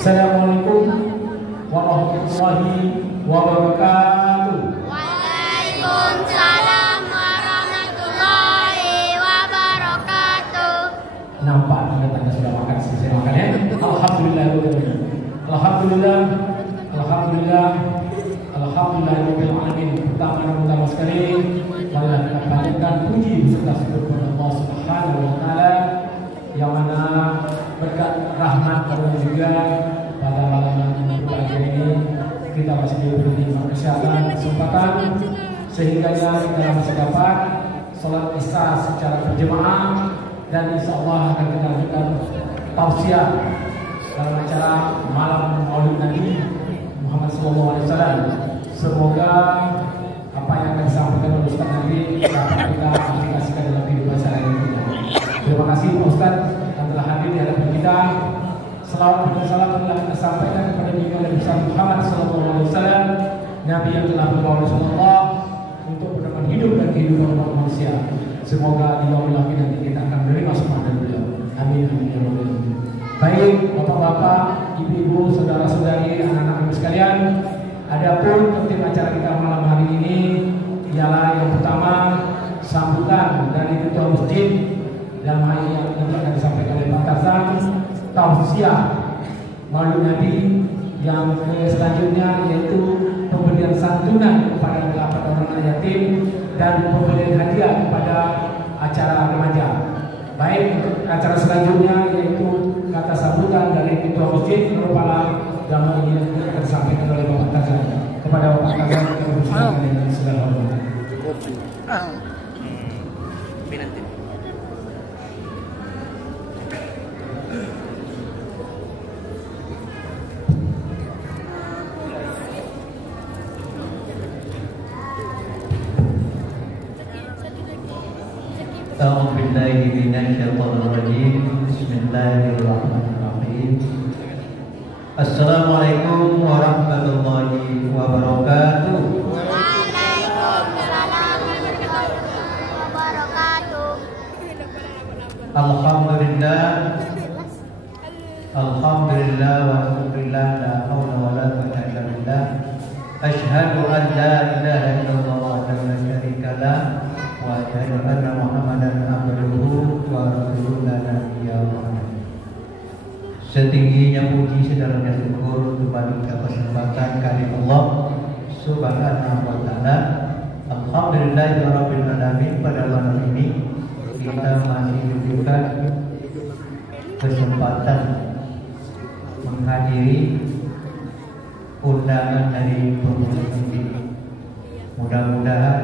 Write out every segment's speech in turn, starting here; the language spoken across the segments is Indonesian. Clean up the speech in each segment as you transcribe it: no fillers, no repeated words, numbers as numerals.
Assalamualaikum warahmatullahi wabarakatuh. Waalaikumsalam warahmatullahi wabarakatuh. Nampak tanda-tanda sudah makan, selesai makan ya. Alhamdulillah, alhamdulillah, alhamdulillah, alhamdulillah alamin. Pertama sekali marilah kita panjatkan puji beserta syukur kepada Allah Subhanahu wa taala yang mana berkat rahmat dan juga pada malam yang berbahagia ini kita masih diberi kesehatan, kesempatan sehingga kita masih dapat sholat isya secara berjemaah dan insya Allah akan kita lakukan tausiah dalam acara malam Maulid Nabi Muhammad SAW. Semoga apa yang akan disampaikan oleh Ustaz Nabi dapat kita aplikasikan dalam kehidupan sehari-hari kita. Terima kasih Pak Ustaz yang telah hadir di hadapan kita. Selawat dan salam telah kita sampaikan kepada Nabi Muhammad SAW, Nabi yang telah berbawa Rasulullah untuk berteman hidup dan kehidupan umat manusia. Semoga di yaumul akhir nanti kita akan menerima syafaat dari beliau. Amin amin ya rabbal alamin. Baik bapak-bapak, ibu-ibu, saudara-saudari, anak-anak ibu sekalian, adapun tertib acara kita malam hari ini ialah yang pertama sambutan dari ketua masjid dalam hal ini yang nanti akan disampaikan oleh Pak Tarzan, tausiah Maulid Nabi, yang selanjutnya yaitu pemberian santunan kepada 8 orang anak yatim dan pemberian hadiah kepada acara remaja. Baik, untuk acara selanjutnya yaitu kata sambutan dari ketua masjid merupakan dalam hal ini akan disampaikan oleh Bapak Tarzan. Kepada Bapak Tarzan kita bersilakan dengan segala hormat. A'udzu billahi minasyaitonir rajim. Bismillahirrahmanirrahim. Assalamualaikum warahmatullahi wabarakatuh. Waalaikumsalam warahmatullahi wabarakatuh. Alhamdulillah. Alhamdulillah wa syukurillah, la haula wa la quwwata illa billah. Asyhadu an la ilaha illallah wahdahu la syarika lah wa asyhadu anna Muhammadan abduhu wa rasuluhu la nabiyya ba'dahu. Setingginya puji sedalamnya syukur kepada kesempatan kali Allah Subhanahu wa taala. Alhamdulillahirabbil alamin. Pada malam ini kita masih diberikan kesempatan menghadiri undangan dari pengurus masjid. Mudah-mudahan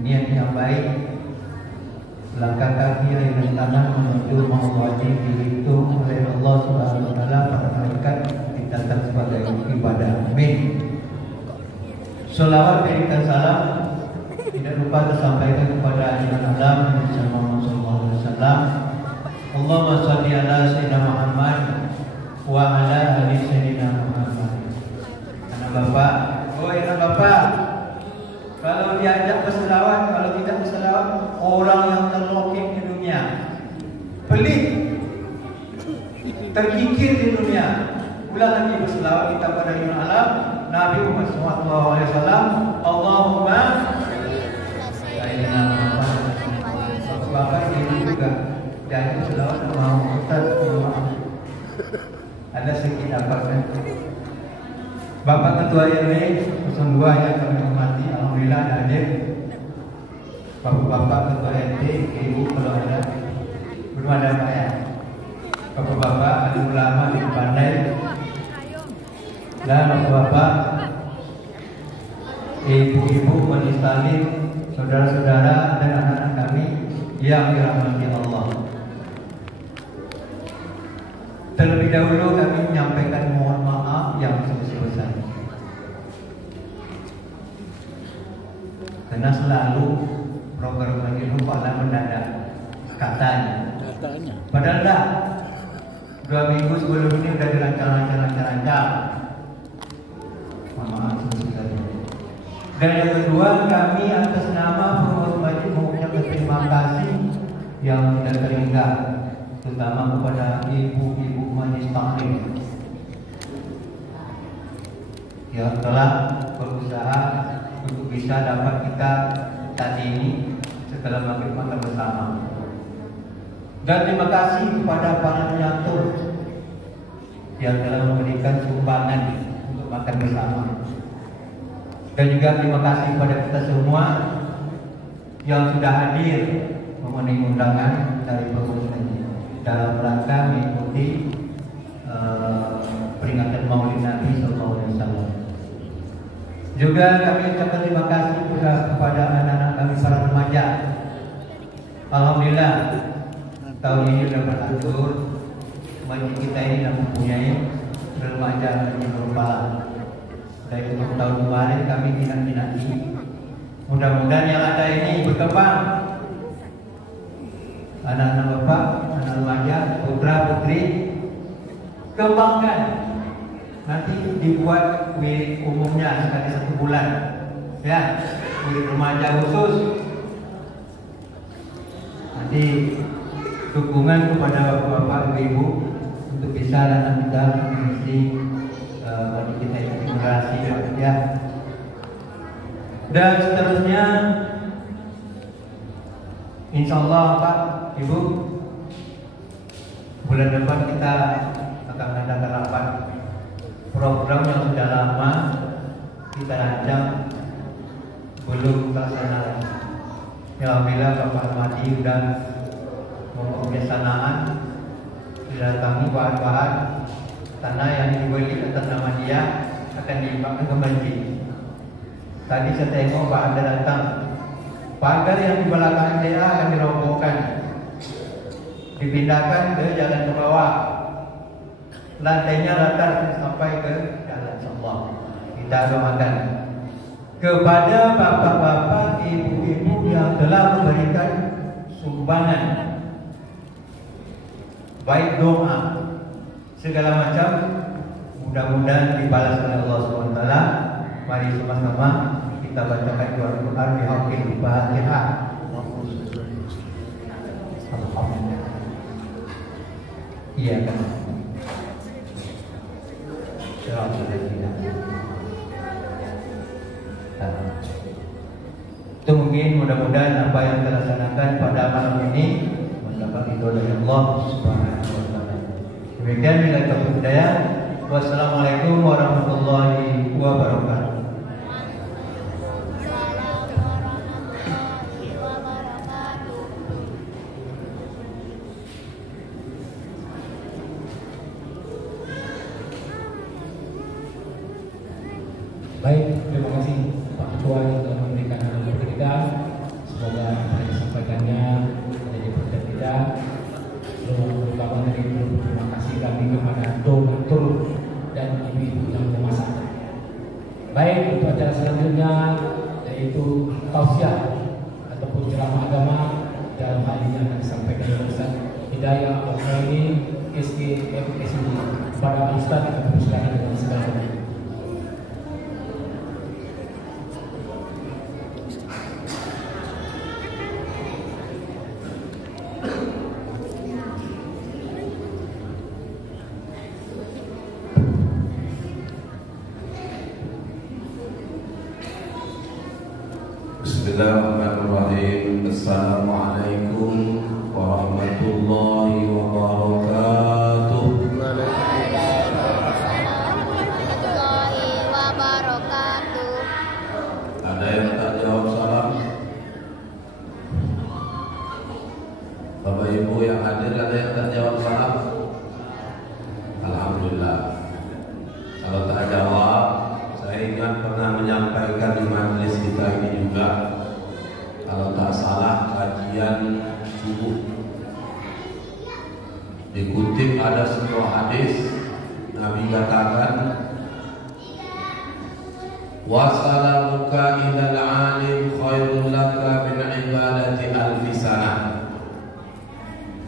niat yang baik, langkah kaki dan tangan menuju mawajib dihitung oleh Allah Subhanahu wa taala pada malaikat dicatat sebagai ibadah. Amin. Sholawat dan salam tidak lupa tersampaikan kepada ajudan alam Nabi Muhammad SAW. Allahumma sholli ala sayyidina Muhammad wa ala ali sayyidina Muhammad. Anak bapak, anak bapak, kalau diajak berselawat, kalau tidak berselawat, orang yang terlokek di dunia, pelit, terkikir di dunia. Ulang lagi berselawat kita pada Imam Alam Nabi Muhammad SAW. Allahumma sayyidina Muhammad. Bapak ini juga diajak selawat sama Ustaz. Ada sedikit apa kan? Bapak Ketua RW 02 yang kami hormati, alhamdulillah ada hadir. Bapak-bapak Ketua RT, Ibu kalau ada, belum ada Pak ya. Bapak-bapak ada ulama di Pandai, dan bapak-bapak, ibu-ibu, majelis taklim, saudara-saudara dan anak-anak kami yang dirahmati Allah. Terlebih dahulu kami menyampaikan mohon maaf yang sebesar-besarnya. Karena selalu program ini pada mendadak katanya. Padahal dah 2 minggu sebelum ini sudah dirancang. Mohon maaf sebesar-besarnya. Dan yang kedua, kami atas nama pengurus masjid mengucapkan terima kasih yang tidak terhingga, terutama kepada ibu-ibu majelis taklim yang telah berusaha untuk bisa dapat kita tadi ini setelah maghrib makan bersama. Dan terima kasih kepada para penyatur yang telah memberikan sumbangan untuk makan bersama. Dan juga terima kasih kepada kita semua yang sudah hadir memenuhi undangan dari pengurus ini dalam rangka mengikuti peringatan Maulid Nabi SAW. Juga kami ucapkan terima kasih kepada anak-anak kami para remaja. Alhamdulillah tahun ini sudah beratur, masjid kita ini sudah mempunyai remaja yang berkepala. Dari tahun kemarin kami tindak-tindaki. Mudah-mudahan yang ada ini berkembang. Anak-anak bapak, anak remaja, putra putri, kembangkan. Nanti dibuat WIC umumnya sekali 1 bulan, ya, WIC remaja khusus. Nanti dukungan kepada bapak-bapak, ibu untuk bisa anak kita mengisi kita integrasi, ya. Dan seterusnya, insya Allah Pak, Ibu, bulan depan kita akan mengadakan rapat program yang sudah lama kita rancang belum terlaksana. Ya, alhamdulillah Bapak Mati sudah memperkenalkan, didatangi bahan-bahan tanah yang dibeli atas nama dia akan dipakai ke masjid. Tadi saya tengok Pak Anda datang, pagar yang di belakang dia akan dirobohkan, dipindahkan ke jalan ke bawah, lantainya rata sampai ke jalan. Insyaallah kita doakan kepada bapak-bapak, ibu-ibu yang telah memberikan sumbangan, baik doa segala macam, mudah-mudahan dibalas oleh Allah SWT. Mari sama-sama kita bacakan doa Al-Quran bihaqqil Fatihah. Iya kan? Itu mungkin mudah-mudahan apa yang terlaksanakan pada malam ini mendapat ridho dari Allah Subhanahu wa taala. Demikian bila kebudayaan. Wassalamualaikum warahmatullahi wabarakatuh. Baik, terima kasih Pak Ketua yang telah memberikan arahan kepada kita. Semoga apa yang disampaikannya menjadi berkat kita. Terutama dari terima kasih kami kepada donatur dan ibu-ibu yang memasak. Baik, untuk acara selanjutnya yaitu tausiah ataupun ceramah agama, dalam hal ini akan disampaikan oleh Ustaz Hidayah Al-Khairi SKMSD. Kepada Ustaz kita persilakan dengan segala. Bismillahirrahmanirrahim. Assalamualaikum warahmatullahi wabarakatuh. Warahmatullahi wabarakatuh. Ada yang tak jawab salam? Bapak Ibu yang hadir, ada yang tak jawab salam? Alhamdulillah. Kalau tak jawab, saya ingat pernah menyampaikan di majelis kita ini juga, kalau tak salah kajian subuh, dikutip ada sebuah hadis Nabi katakan, wasalamuka ilal alim khairul laka min ibadati alfi sanah.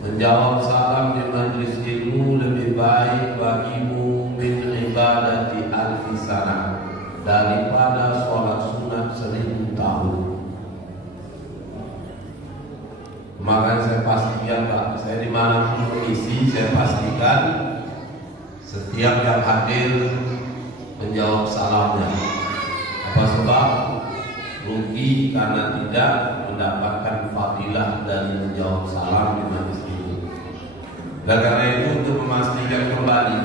Menjawab salam di majelis ilmu lebih baik bagimu min ibadati alfi sanah, daripada sholat sunat 1000 tahun. Maka saya pastikan Pak, saya di mana pun isi, saya pastikan setiap yang hadir menjawab salamnya. Apa sebab? Rugi karena tidak mendapatkan fadilah dari menjawab salam di majlis ini. Dan karena itu untuk memastikan kembali,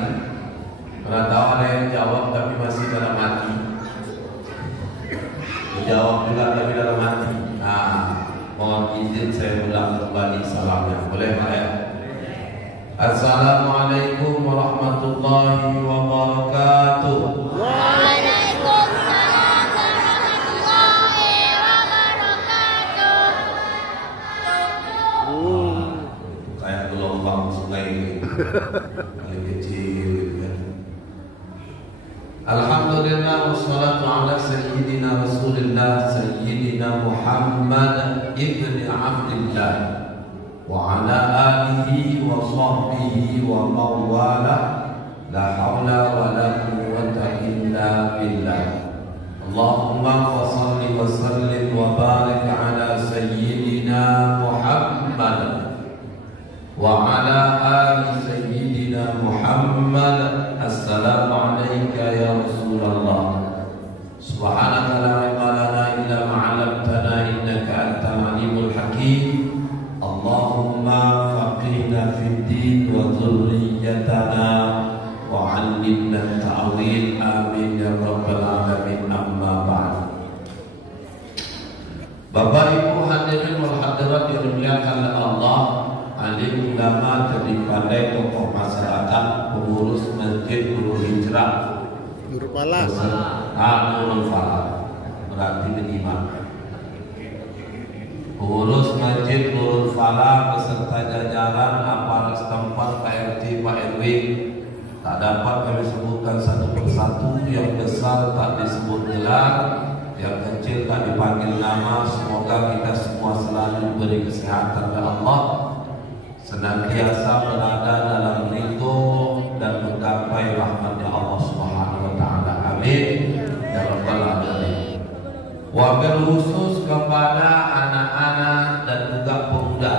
karena tahu ada yang jawab tapi masih dalam hati, menjawab juga tapi dalam hati. Mohon izin saya ulang kembali salamnya. Boleh Pak ya? Assalamualaikum warahmatullahi wabarakatuh. Waalaikumsalam warahmatullahi wabarakatuh. Kayak gelombang sungai kali kecil kan. Alhamdulillah wassalatu ala sayyidina Rasulillah sayyidina Muhammad ibn Abdillah wa ala alihi wa sahbihi wa mawala la hawla wa la quwwata illa billah. Allahumma salli wa sallim wa barik ala sayyidina Muhammad wa ala ali sayyidina Muhammad. Assalamu alayka ya Rasulullah. Subhanaka la ilma lana illa ma 'allamtana innaka antal alimul hakim. Allahumma faqihna fid din wa dhurriyyatana wa 'allimna ta'wil. Amin ya rabbal alamin. Amma ba'd. Bapak Ibu hadirin wal hadirat yang dimuliakan oleh Allah, alim ulama, terpandai tokoh masyarakat, pengurus masjid Nurul Hijrah, Nurul Falah, Nurul Falah berarti beriman. Pengurus masjid Nurul Falah beserta jajaran aparat setempat, Pak RT, Pak RW, tak dapat kami sebutkan satu persatu. Yang besar tak disebut gelar, yang kecil tak dipanggil nama. Semoga kita semua selalu diberi kesehatan oleh Allah, senantiasa berada dalam ridho dan menggapai rahmatnya Allah Subhanahu wa taala. Amin ya rabbal alamin. Wabil khusus kepada anak-anak dan juga pemuda.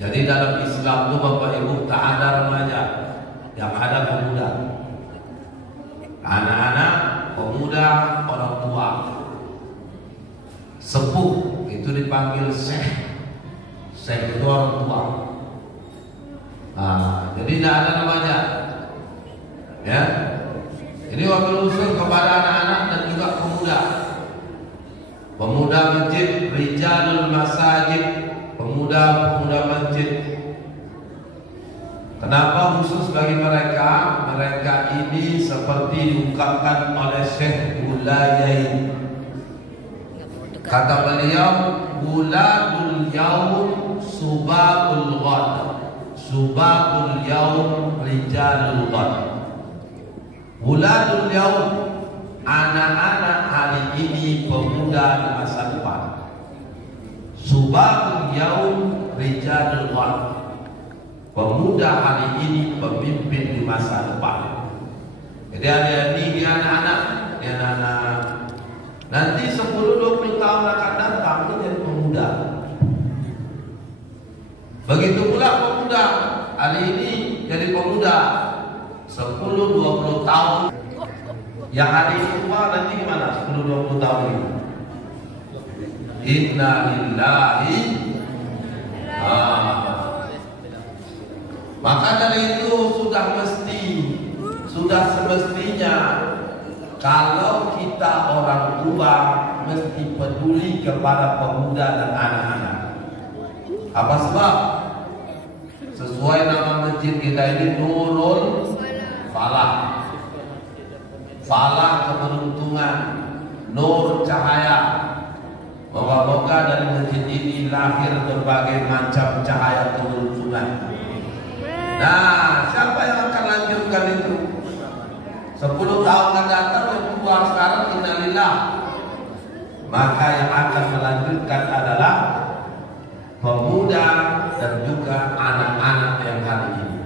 Jadi dalam Islam itu Bapak Ibu tak ada remaja, yang ada pemuda. Anak-anak, pemuda, orang tua. Sepuh itu dipanggil syekh. Syekh itu orang tua. Jadi tidak ada namanya. Ya. Ini wabil usul kepada anak-anak dan juga pemuda. Pemuda masjid, rijalul masajid, pemuda-pemuda masjid. Kenapa khusus bagi mereka? Mereka ini seperti diungkapkan oleh Syekh Ulayai. Kata beliau, buladul yaum subabul ghad, subabul yaum rijalul ghad. Buladul yaum, anak-anak hari ini, pemuda di masa depan. Subabul yaum rijalul ghad, pemuda hari ini, pemimpin di masa depan. Jadi adik-adik, anak-anak, nanti 10-20 tahun akan datang menjadi pemuda. Begitu pula pemuda hari ini jadi pemuda 10-20 tahun. Yang hari ini tua nanti gimana 10-20 tahun ini? Inna lillahi. Maka dari itu sudah semestinya kalau kita orang tua mesti peduli kepada pemuda dan anak-anak. Apa sebab? Sesuai nama masjid kita ini Nurul Falah. Falah keberuntungan, nur cahaya. Moga-moga dari masjid ini lahir berbagai macam cahaya keberuntungan. Nah, siapa yang akan lanjutkan itu? 10 tahun akan datang yang tua sekarang, innalillah. Maka yang akan melanjutkan adalah pemuda dan juga anak-anak yang hari ini.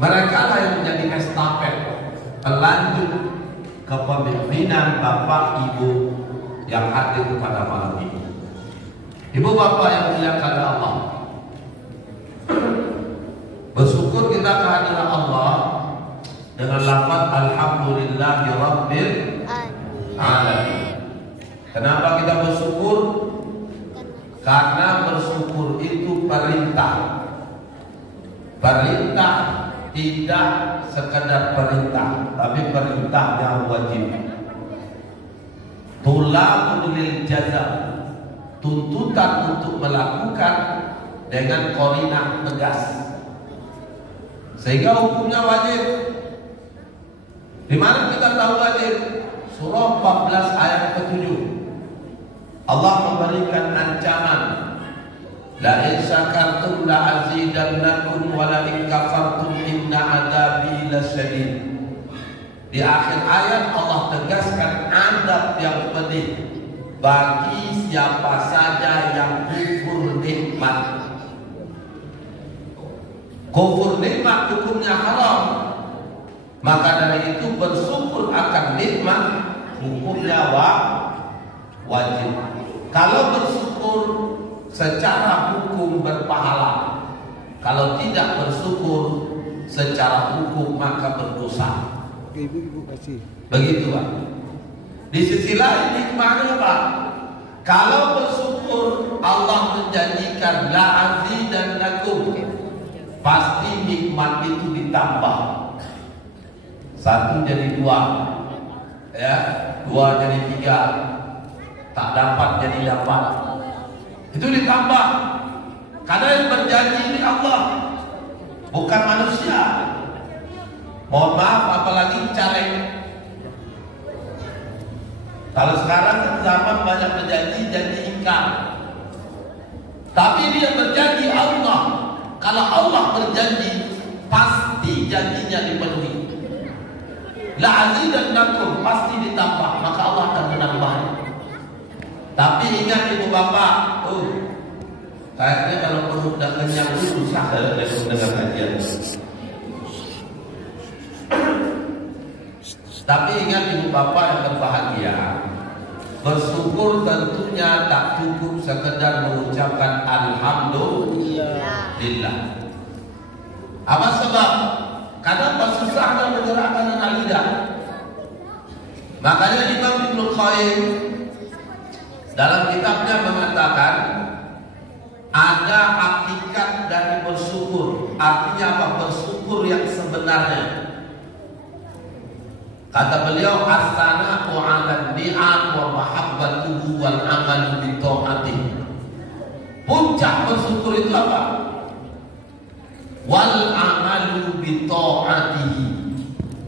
Mereka lah yang menjadi estafet, pelanjut kepemimpinan Bapak Ibu yang hadir pada malam ini. Ibu bapak yang dimuliakan Allah, bersyukur kita kehadiran Allah dengan lafaz alhamdulillahirabbil alamin. Kenapa kita bersyukur? Karena bersyukur itu perintah. Perintah tidak sekadar perintah, tapi perintah yang wajib. Tulabul lil jazam, tuntutan untuk melakukan dengan qarinah tegas, sehingga hukumnya wajib. Di mana kita tahu wajib? Surah 14 ayat ke-7. Allah memberikan ancaman, la in syakartum la azidannakum wa la in kafartum inna adzabi lasyadid. Di akhir ayat Allah tegaskan adab yang pedih bagi siapa saja yang kufur nikmat. Kufur nikmat hukumnya haram. Maka dari itu bersyukur akan nikmat hukumnya wajib. Kalau bersyukur secara hukum berpahala, kalau tidak bersyukur secara hukum maka berdosa. Begitu Pak. Di sisi lain nikmatnya Pak, kalau bersyukur Allah menjanjikan la azidannakum, pasti nikmat itu ditambah. Satu jadi dua, ya, dua jadi tiga, tak dapat jadi dapat. Itu ditambah. Karena yang berjanji ini Allah, bukan manusia. Mohon maaf, apalagi caleg. Kalau sekarang zaman banyak berjanji, janji ingkar. Tapi dia berjanji Allah. Kalau Allah berjanji, pasti janjinya dipenuhi. La azidannakum, pasti ditambah, maka Allah akan menambah. Tapi ingat ibu bapak, kayaknya kalau perut udah kenyang itu susah dengar kajian. Tapi ingat ibu bapak yang berbahagia, bersyukur tentunya tak cukup sekedar mengucapkan alhamdulillah. Apa sebab? Kadang susah menggerakkan lidah. Makanya Imam Ibnu Qayyim dalam kitabnya mengatakan ada hakikat dari bersyukur. Artinya apa? Bersyukur yang sebenarnya. Kata beliau, as-sana'u 'ala ni'am wa mahabbatuhu wal 'amalu bi ta'atihi. Puncak bersyukur itu apa? Wal 'amalu bi ta'atihi,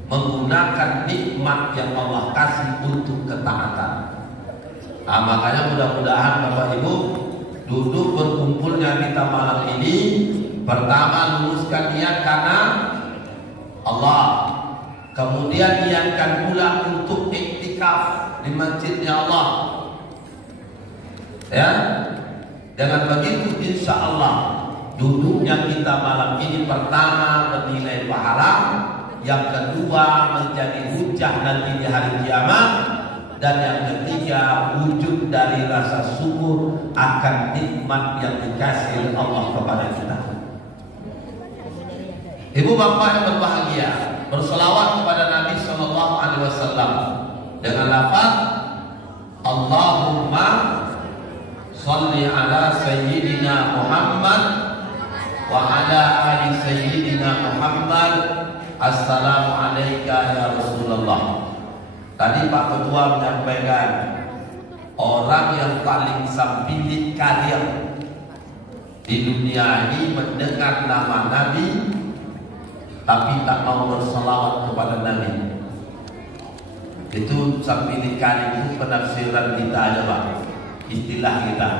menggunakan nikmat yang Allah kasih untuk ketaatan. Nah, makanya mudah-mudahan Bapak Ibu duduk berkumpulnya kita malam ini, pertama luruskan niat karena Allah. Kemudian niatkan pula untuk iktikaf di masjidnya Allah. Ya, dengan begitu insya Allah duduknya kita malam ini pertama bernilai pahala, yang kedua menjadi hujah nanti di hari kiamat, dan yang ketiga wujud dari rasa syukur akan nikmat yang dikasih oleh Allah kepada kita. Ibu bapak yang berbahagia, berselawat kepada Nabi Sallallahu Alaihi Wasallam dengan lafaz Allahumma salli ala Sayyidina Muhammad wa ala ali Sayyidina Muhammad. Assalamualaikum ya Rasulullah. Tadi Pak Ketua menyampaikan orang yang paling sambilit kalian di dunia ini mendengar nama Nabi tapi tak mau berselawat kepada Nabi. Itu sambilit kali, itu penafsiran kita aja Pak, istilah kita.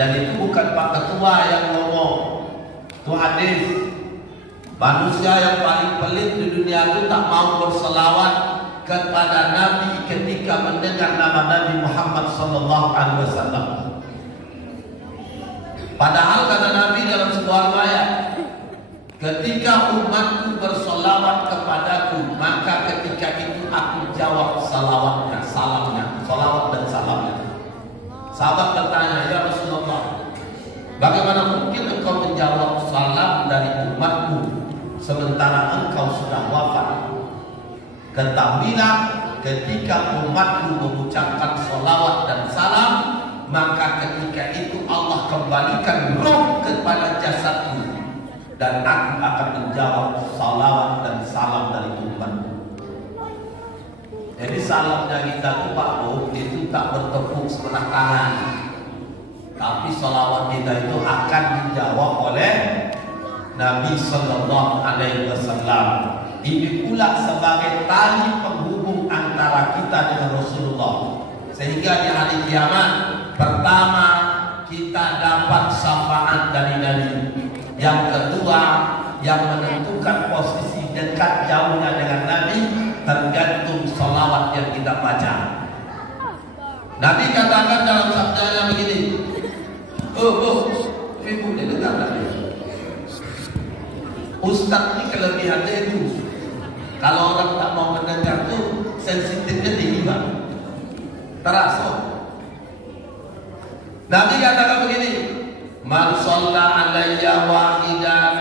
Dan itu bukan Pak Ketua yang ngomong, itu hadis. Manusia yang paling pelit di dunia itu tak mau berselawat kepada Nabi ketika mendengar nama Nabi Muhammad Sallallahu Alaihi Wasallam. Padahal kata Nabi dalam sebuah ayat, ketika umatku bersolawat kepadaku, maka ketika itu aku jawab salawatnya, salamnya, salawat dan salamnya. Sahabat bertanya, ya Rasulullah, bagaimana mungkin engkau menjawab salam dari umatmu sementara engkau sudah wafat? Ketahuilah ketika umatku mengucapkan salawat dan salam, maka ketika itu Allah kembalikan ruh kepada jasadku, dan aku akan menjawab salawat dan salam dari umatku. Jadi salamnya kita itu Pak Bu, itu tak bertepuk sebelah tangan, tapi salawat kita itu akan dijawab oleh Nabi Sallallahu Alaihi Wasallam. Ini pula sebagai tali penghubung antara kita dengan Rasulullah, sehingga di hari kiamat pertama kita dapat syafaat dari Nabi. Yang kedua, yang menentukan posisi dekat jauhnya dengan Nabi tergantung salawat yang kita baca. Nabi katakan dalam sabdanya begini, ibu dia dengar tadi. Ustaz ini kelebihannya itu, kalau orang tak mau mendengar tuh sensitifnya tinggi banget, terasa. Nabi katakan begini, man shalla alayya wahidan,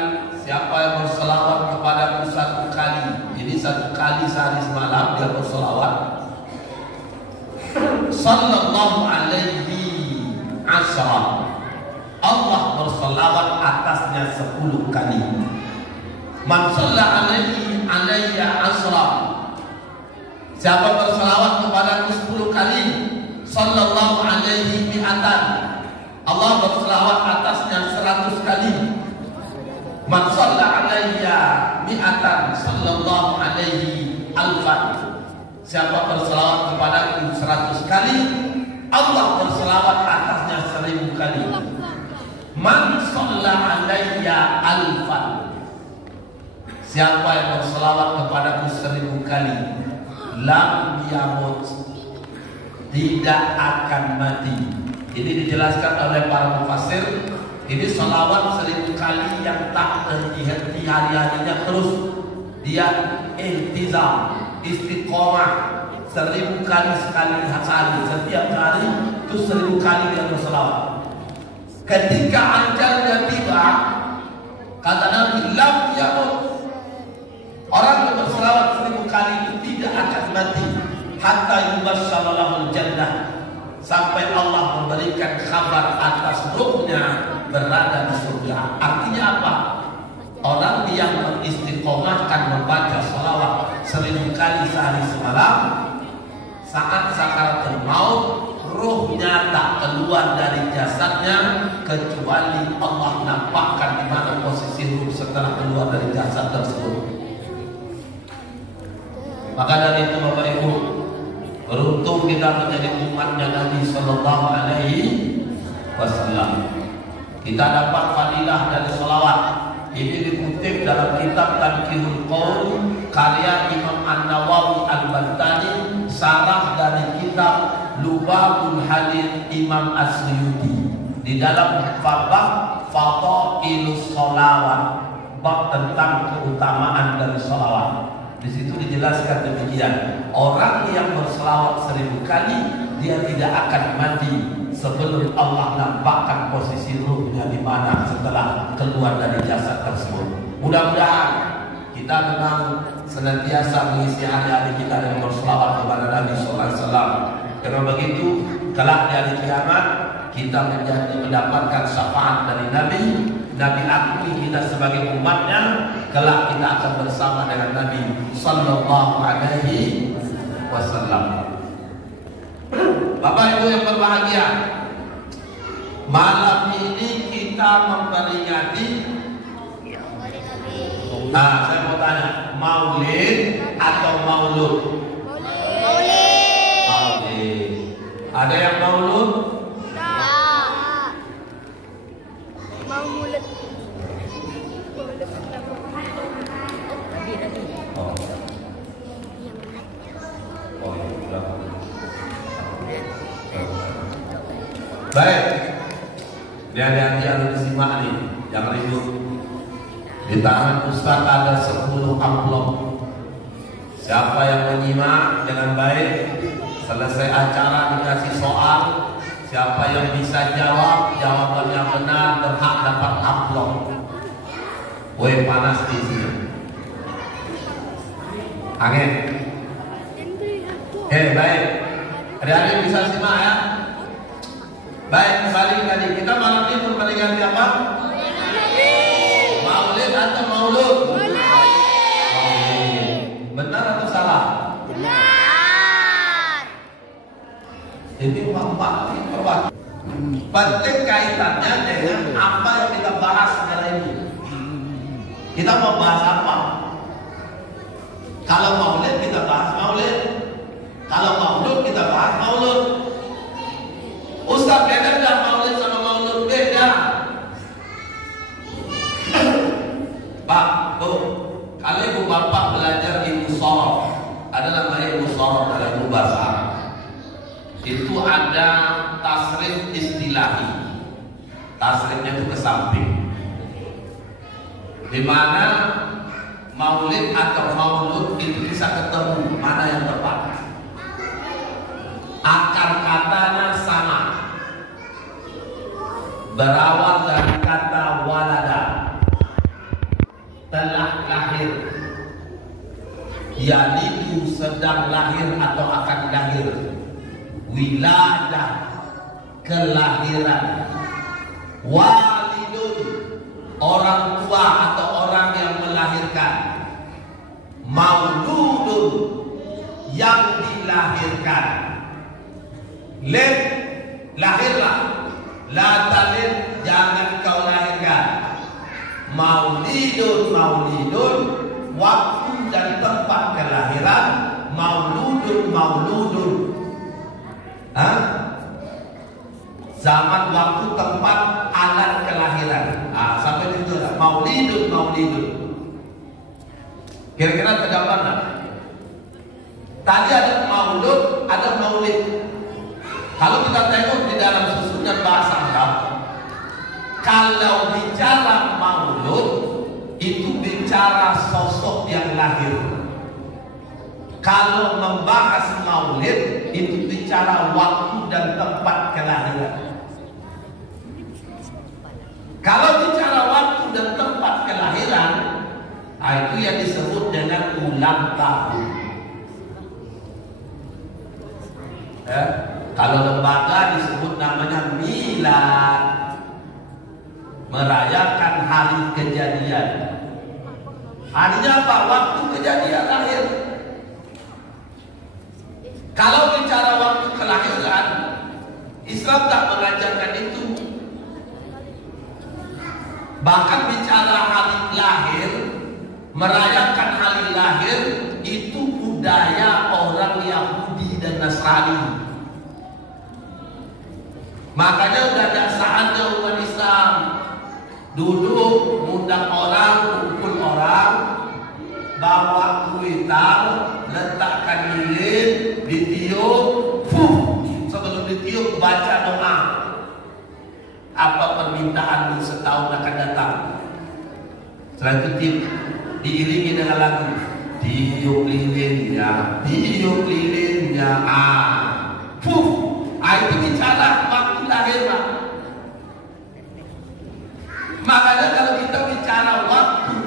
siapa yang berselawat kepadaku satu kali, ini satu kali sehari semalam dia berselawat, sallallahu alaihi asyara, Allah berselawat atasnya 10 kali. Man shalla alaihi alayya asyara, siapa berselawat kepadaku 10 kali, sallallahu alaihi mi'atan, Allah berselawat atasnya 100 kali. Man shalla alayya mi'atan, sallallahu alaihi alfan, siapa berselawat kepadaku 100 kali, Allah berselawat atasnya 1000 kali. Man shalla alayya alfan, siapa yang berselawat kepadaku 1000 kali, lam yamut, tidak akan mati. Ini dijelaskan oleh para mufassir. Ini salawat 1000 kali yang tak henti-henti, hari-harinya terus dia iltizam, istiqomah, 1000 kali sekali sehari, setiap hari itu 1000 kali dia berselawat. Ketika ajalnya tiba, kata Nabi, lam yamut, orang yang berselawat 1000 kali itu tidak akan mati, hatta yubasyshara lahul jannah, sampai Allah memberikan kabar atas ruhnya berada di surga. Artinya apa? Orang yang mengistiqomahkan membaca salawat 1000 kali sehari semalam, saat sakaratul maut, ruhnya tak keluar dari jasadnya kecuali Allah nampakkan di mana posisi ruh setelah keluar dari jasad tersebut. Maka dari itu Bapak Ibu, beruntung kita menjadi umatnya Nabi Sallallahu Alaihi Wasallam. Kita dapat fadilah dari salawat. Ini dikutip dalam kitab Tanqihul Qaul karya Imam An-Nawawi Al-Bantani, sarah dari kitab Lubabul Hadith Imam As-Suyuti, di dalam bab Fadailus Shalawat, bab tentang keutamaan dari salawat. Di situ dijelaskan demikian, orang yang berselawat 1000 kali dia tidak akan mati sebelum Allah nampakkan posisi ruhnya di mana setelah keluar dari jasad tersebut. Mudah-mudahan kita memang senantiasa mengisi hari-hari kita dengan berselawat kepada Nabi SAW. Dengan begitu, kelak di hari kiamat kita mendapatkan syafaat dari Nabi. Nabi akui kita sebagai umatnya, kelak kita akan bersama dengan Nabi Sallallahu Alaihi Wasallam. Bapak Ibu yang berbahagia, malam ini kita memperingati, saya mau tanya, maulid atau maulud? Maulid. Ada yang maulud? Baik, hati-hati harus disimak nih, jangan ribut. Di tangan Ustaz ada 10 amplop. Siapa yang menyimak dengan baik, selesai acara dikasih soal, siapa yang bisa jawab, jawabannya benar, berhak dapat amplop. Woi, panas di sini. Angin. Oke, baik. Adik-adik bisa simak ya. Baik, kembali tadi kita malam ini berbalik ganti apa? Maulid atau maulud? Maulid. Benar atau salah? Benar. Ini apa? Penting kaitannya dengan apa yang kita bahas sekarang ini. Kita mau bahas apa? Kalau maulid kita bahas maulid. Kalau maulud kita bahas maulud. Ustaz, beda nggak maulid sama maulud? Beda. Pak, tuh, kalau ibu bapak belajar ilmu sorof, ada namanya ilmu sorof dalam bahasa Arab. Itu ada tasrif istilahi. Tasrifnya itu ke samping. Di mana maulid atau maulud itu bisa ketemu mana yang tepat. Akar katanya sama, berawal dari kata walada, telah lahir, yaitu sedang lahir atau akan lahir. Wiladah, kelahiran. Walidun, orang tua atau orang yang melahirkan. Mauludun, yang dilahirkan. Lid, lahirlah. La talid, jangan kau lahirkan. Maulidun, maulidun, waktu dan tempat kelahiran. Mauludun, mauludun, zaman, waktu, tempat, alat kelahiran. Sampai itu lah. Maulidun, maulidun. Kira-kira tergambar tak? Tadi ada maulud, ada maulid. Kalau kita tengok di dalam susunan bahasa Arab, kalau bicara maulud itu bicara sosok yang lahir. Kalau membahas maulid itu bicara waktu dan tempat kelahiran. Kalau bicara waktu dan tempat kelahiran, itu yang disebut dengan ulang tahun. Kalau lembaga disebut namanya milad, merayakan hari kejadian. Harinya apa? Waktu kejadian lahir. Kalau bicara waktu kelahiran, Islam tak mengajarkan itu. Bahkan bicara hari lahir, merayakan hari lahir, itu budaya orang Yahudi dan Nasrani. Makanya udah ada saatnya umat Islam duduk, ngundang orang, kumpul orang, bawa kuitar, letakkan lilin, ditiup, sebelum ditiup baca doa. Apa permintaanmu setahun akan datang? Setelah itu tiup, diiringi dengan lagu, tiup lilinnya, tiup lilinnya, itu bicara waktu lahir, Pak. Makanya kalau kita bicara waktu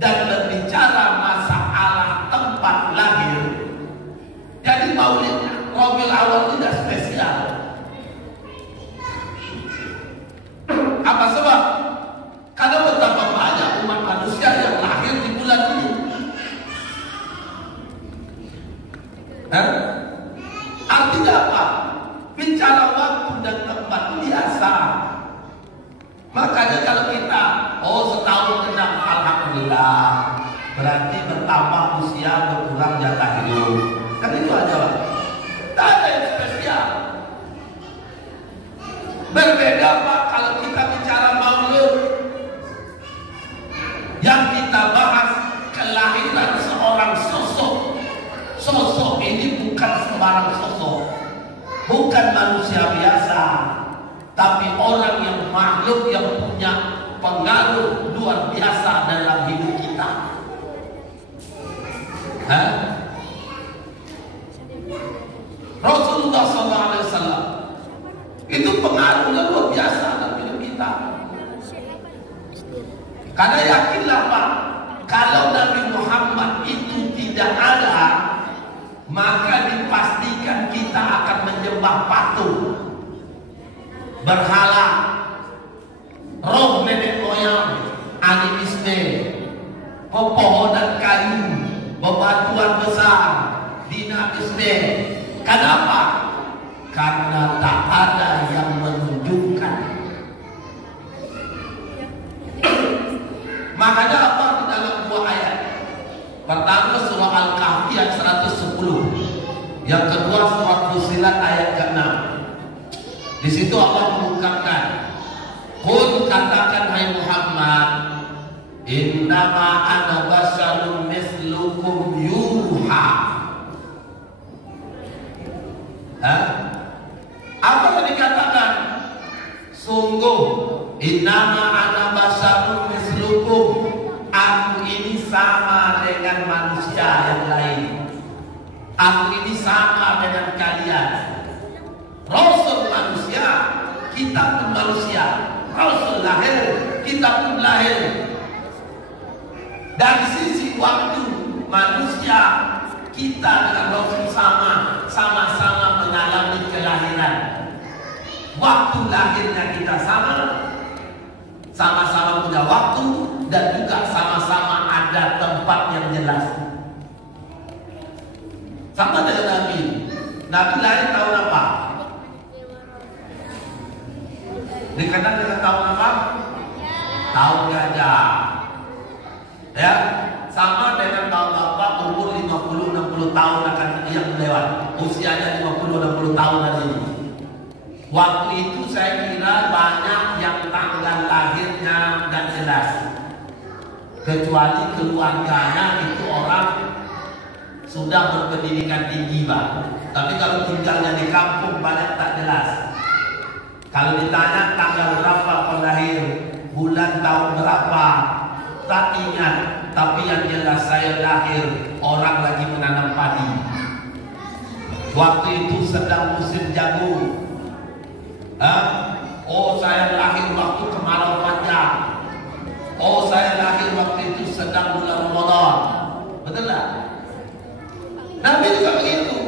dan berbicara masalah tempat lahir, jadi maulidnya Rabiul Awal tidak spesial. Apa sebab? Karena betapa banyak umat manusia yang lahir di bulan ini. Artinya apa? Bicara waktu dan tempat biasa. Makanya kalau kita setahun genap, alhamdulillah, berarti bertambah usia, berkurang jatah hidup. Kan itu aja, Pak. Tak ada yang spesial. Berbeda, Pak, kalau kita bicara maulud. Yang kita bahas kelahiran seorang sosok. Sosok ini bukan sembarang sosok, bukan manusia biasa, tapi orang yang makhluk yang punya pengaruh luar biasa dalam hidup kita. Rasulullah SAW itu pengaruhnya luar biasa dalam hidup kita. Karena yakinlah, Pak, kalau Nabi Muhammad itu tidak ada, maka di patung, berhala, roh nenek moyang, animisme, pepohonan kayu, bebatuan besar, dinamisme. Kenapa? Karena tak ada yang menunjukkan. Makanya apa di dalam dua ayat? Pertama surah Al-Kahfi ayat 110. Yang kedua surat Fussilat ayat ke-6. Di situ Allah mengungkapkan, "Qul katakan hai Muhammad, innama ana basyarun mislukum yuha." Apa yang dikatakan? Sungguh, innama ana basyarun mislukum, aku ini sama dengan manusia yang lain. Aku ini sama dengan kalian. Rasul manusia, kita pun manusia. Rasul lahir, kita pun lahir. Dari sisi waktu manusia, kita dengan Rasul sama-sama mengalami kelahiran. Waktu lahirnya kita sama-sama punya waktu, dan juga sama-sama ada tempat yang jelas. Sama dengan Nabi. Nabi lahir tahun apa? Dikenal dengan tahun apa? Tahun gajah. Ya, sama dengan tahun apa? Umur 50-60 tahun akan yang lewat. Usianya 50-60 tahun hari ini. Waktu itu saya kira banyak yang tanggal lahirnya dan jelas, kecuali keluarganya itu orang sudah berpendidikan tinggi, Pak. Tapi kalau tinggalnya di kampung banyak tak jelas. Kalau ditanya tanggal berapa kau lahir, bulan tahun berapa, tak ingat. Tapi yang jelas saya lahir, orang lagi menanam padi. Waktu itu sedang musim jagung. Oh, saya lahir waktu kemarau panjang. Oh, saya lahir waktu itu sedang bulan Ramadan. Betul tak? Nabi juga begitu.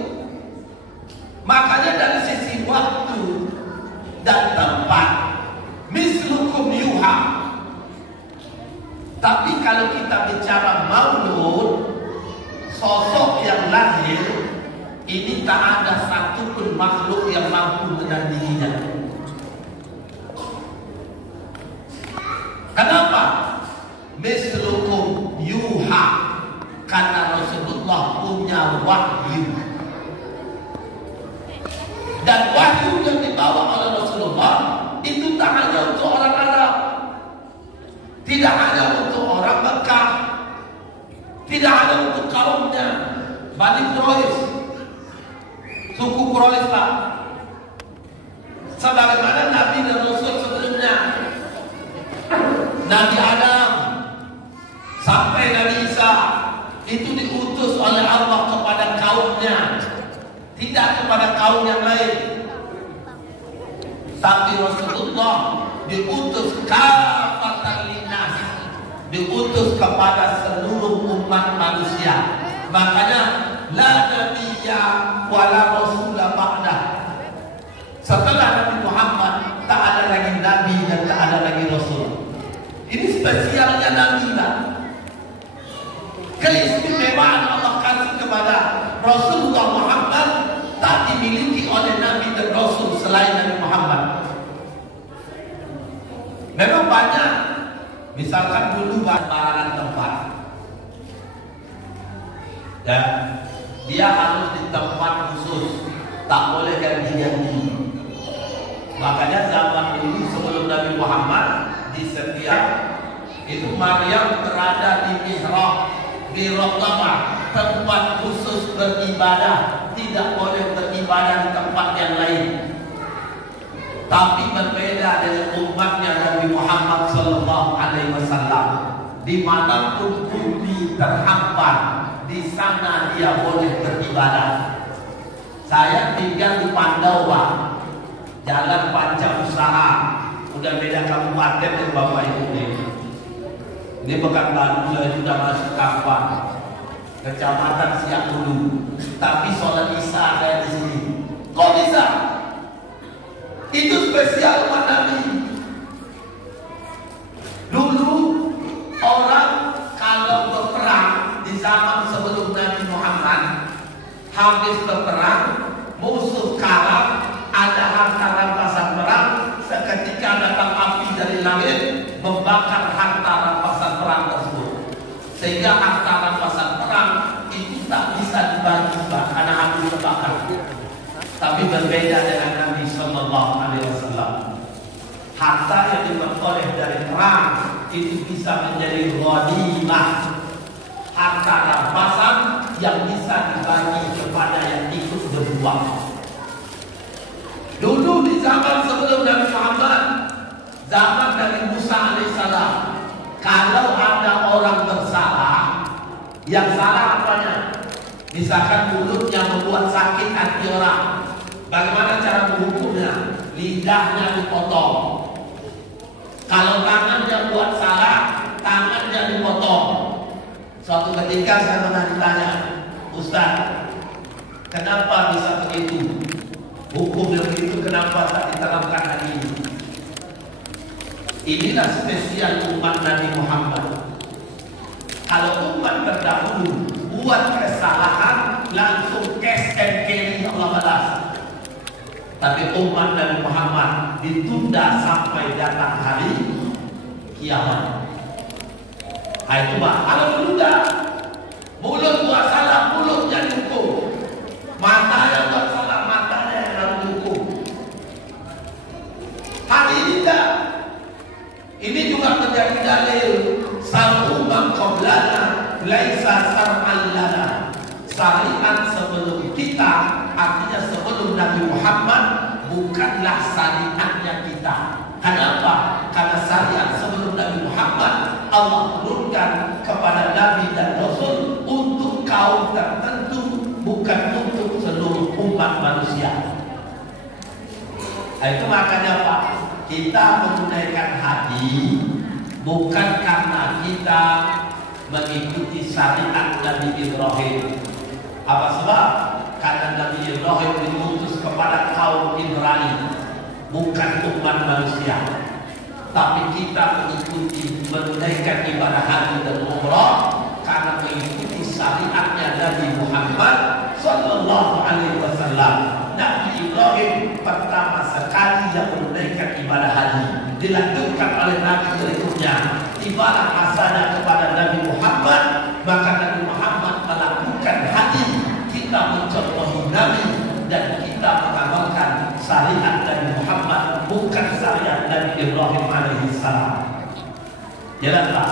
Makanya dari sisi waktu dan tempat, mislukum yuha. Tapi kalau kita bicara maulud, sosok yang lahir, ini tak ada satu pun makhluk yang mampu menandinginya. Kenapa? Mislukum yuha, karena Rasulullah punya wahyu. Dan wahyu yang dibawa oleh Rasulullah itu tak hanya untuk orang Arab, tidak hanya untuk orang Mekah, tidak hanya untuk kaumnya Bani Quraisy, suku Quraisy, Pak. Sebagaimana Nabi dan Rasul sebelumnya, Nabi Adam sampai Nabi Isa itu diutus oleh Allah kepada kaumnya, tidak kepada kaum yang lain. Tapi Rasulullah diutus kafatan linnas, diutus kepada seluruh umat manusia. Makanya la nabiyya wala rasula ba'da. Setelah Nabi Muhammad tak ada lagi nabi dan tak ada lagi rasul. Ini spesialnya Nabi, Pak. Keistimewaan Allah kasih kepada Rasulullah Muhammad tak dimiliki oleh Nabi dan Rasul selain Nabi Muhammad. Memang banyak, misalkan dulu barangan tempat, dan dia harus di tempat khusus, tak boleh ganti-ganti. Makanya zaman dulu sebelum Nabi Muhammad, di setiap itu Maryam berada di mihrab, di Raqabah, tempat khusus beribadah, tidak boleh beribadah di tempat yang lain. Tapi berbeda dengan umatnya Nabi Muhammad sallallahu alaihi wasallam, dimanapun bumi terhampar, di sana dia boleh beribadah. Saya tinggal di Pandawa, Jalan Panca Usaha, udah beda kabupaten dengan Bapak Ibu ini. Ini Pekanbaru, saya sudah masuk Kampar, Kecamatan Siak Hulu. Tapi sholat Isya saya di sini. Kok bisa? Itu spesial umat Nabi. Dulu orang kalau berperang di zaman sebelum Nabi Muhammad, habis berperang, musuh kalah, ada harta rampasan perang, seketika datang api dari langit membakar harta rampasan perang tersebut, sehingga harta rampasan perang itu tak bisa dibagi karena habis terbakar. Tapi berbeda dengan Nabi Sallallahu Alaihi Wasallam. Harta yang diperoleh dari perang itu bisa menjadi ghanimah, harta rampasan yang bisa dibagi kepada yang ikut berjuang. Dulu di zaman sebelum Nabi Muhammad, zaman Nabi Musa alaihissalam, kalau ada orang bersalah, yang salah apanya? Misalkan mulutnya membuat sakit hati orang, bagaimana cara menghukumnya? Lidahnya dipotong. Kalau tangannya buat salah, tangannya dipotong. Suatu ketika saya pernah ditanya, Ustaz, kenapa bisa begitu? Hukum yang begitu kenapa tak diterapkan hari ini? Inilah spesial umat Nabi Muhammad. Kalau umat terdahulu buat kesalahan, langsung cash and carry Allah balas. Tapi umat Nabi Muhammad ditunda sampai datang hari kiamat. Itu kalau dulu dah, mulut buat salah, mulutnya dihukum. Mata yang buat salah, matanya yang harus dihukum. Hari ini dah. Ini juga menjadi dalil sar'u man qablana laisa sar'an lana. Syariat sebelum kita, artinya sebelum Nabi Muhammad, bukanlah syariatnya kita. Kenapa? Karena syariat sebelum Nabi Muhammad Allah turunkan kepada Nabi dan Rasul untuk kaum tertentu, bukan untuk seluruh umat manusia. Itu makanya Pak, kita menunaikan haji bukan karena kita mengikuti syariat Nabi Ibrahim. Apa sebab? Karena Nabi Ibrahim diutus kepada kaum Ibrani, bukan umat manusia. Tapi kita mengikuti, menunaikan ibadah haji dan umrah karena mengikuti syariatnya Nabi Muhammad Sallallahu Alaihi Wasallam. Nabi Ibrahim pertama sekali yang menunaikan ibadah haji, dilanjutkan oleh Nabi berikutnya. Ibadah hasanah kepada Nabi Muhammad, maka Nabi Muhammad melakukan haji. Kita mencontohi Nabi dan kita mengamalkan syariat Nabi Muhammad, bukan syariat Nabi Ibrahim alaihissalam. Jelas tak?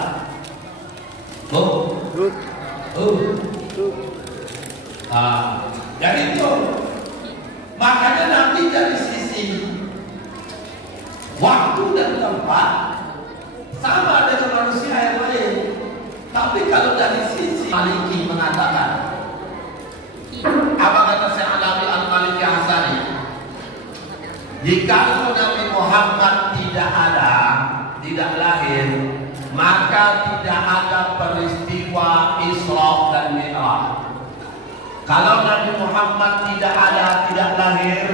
Jadi itu makanya nanti dari sisi waktu dan tempat sama dengan manusia yang lain. Tapi kalau dari sisi Maliki mengatakan, apa kata Syekh Alawi Al-Maliki Hasani? Jika Nabi Muhammad tidak ada, tidak lahir, maka tidak ada peristiwa Isra dan Mi'raj. Kalau Nabi Muhammad tidak ada, tidak lahir,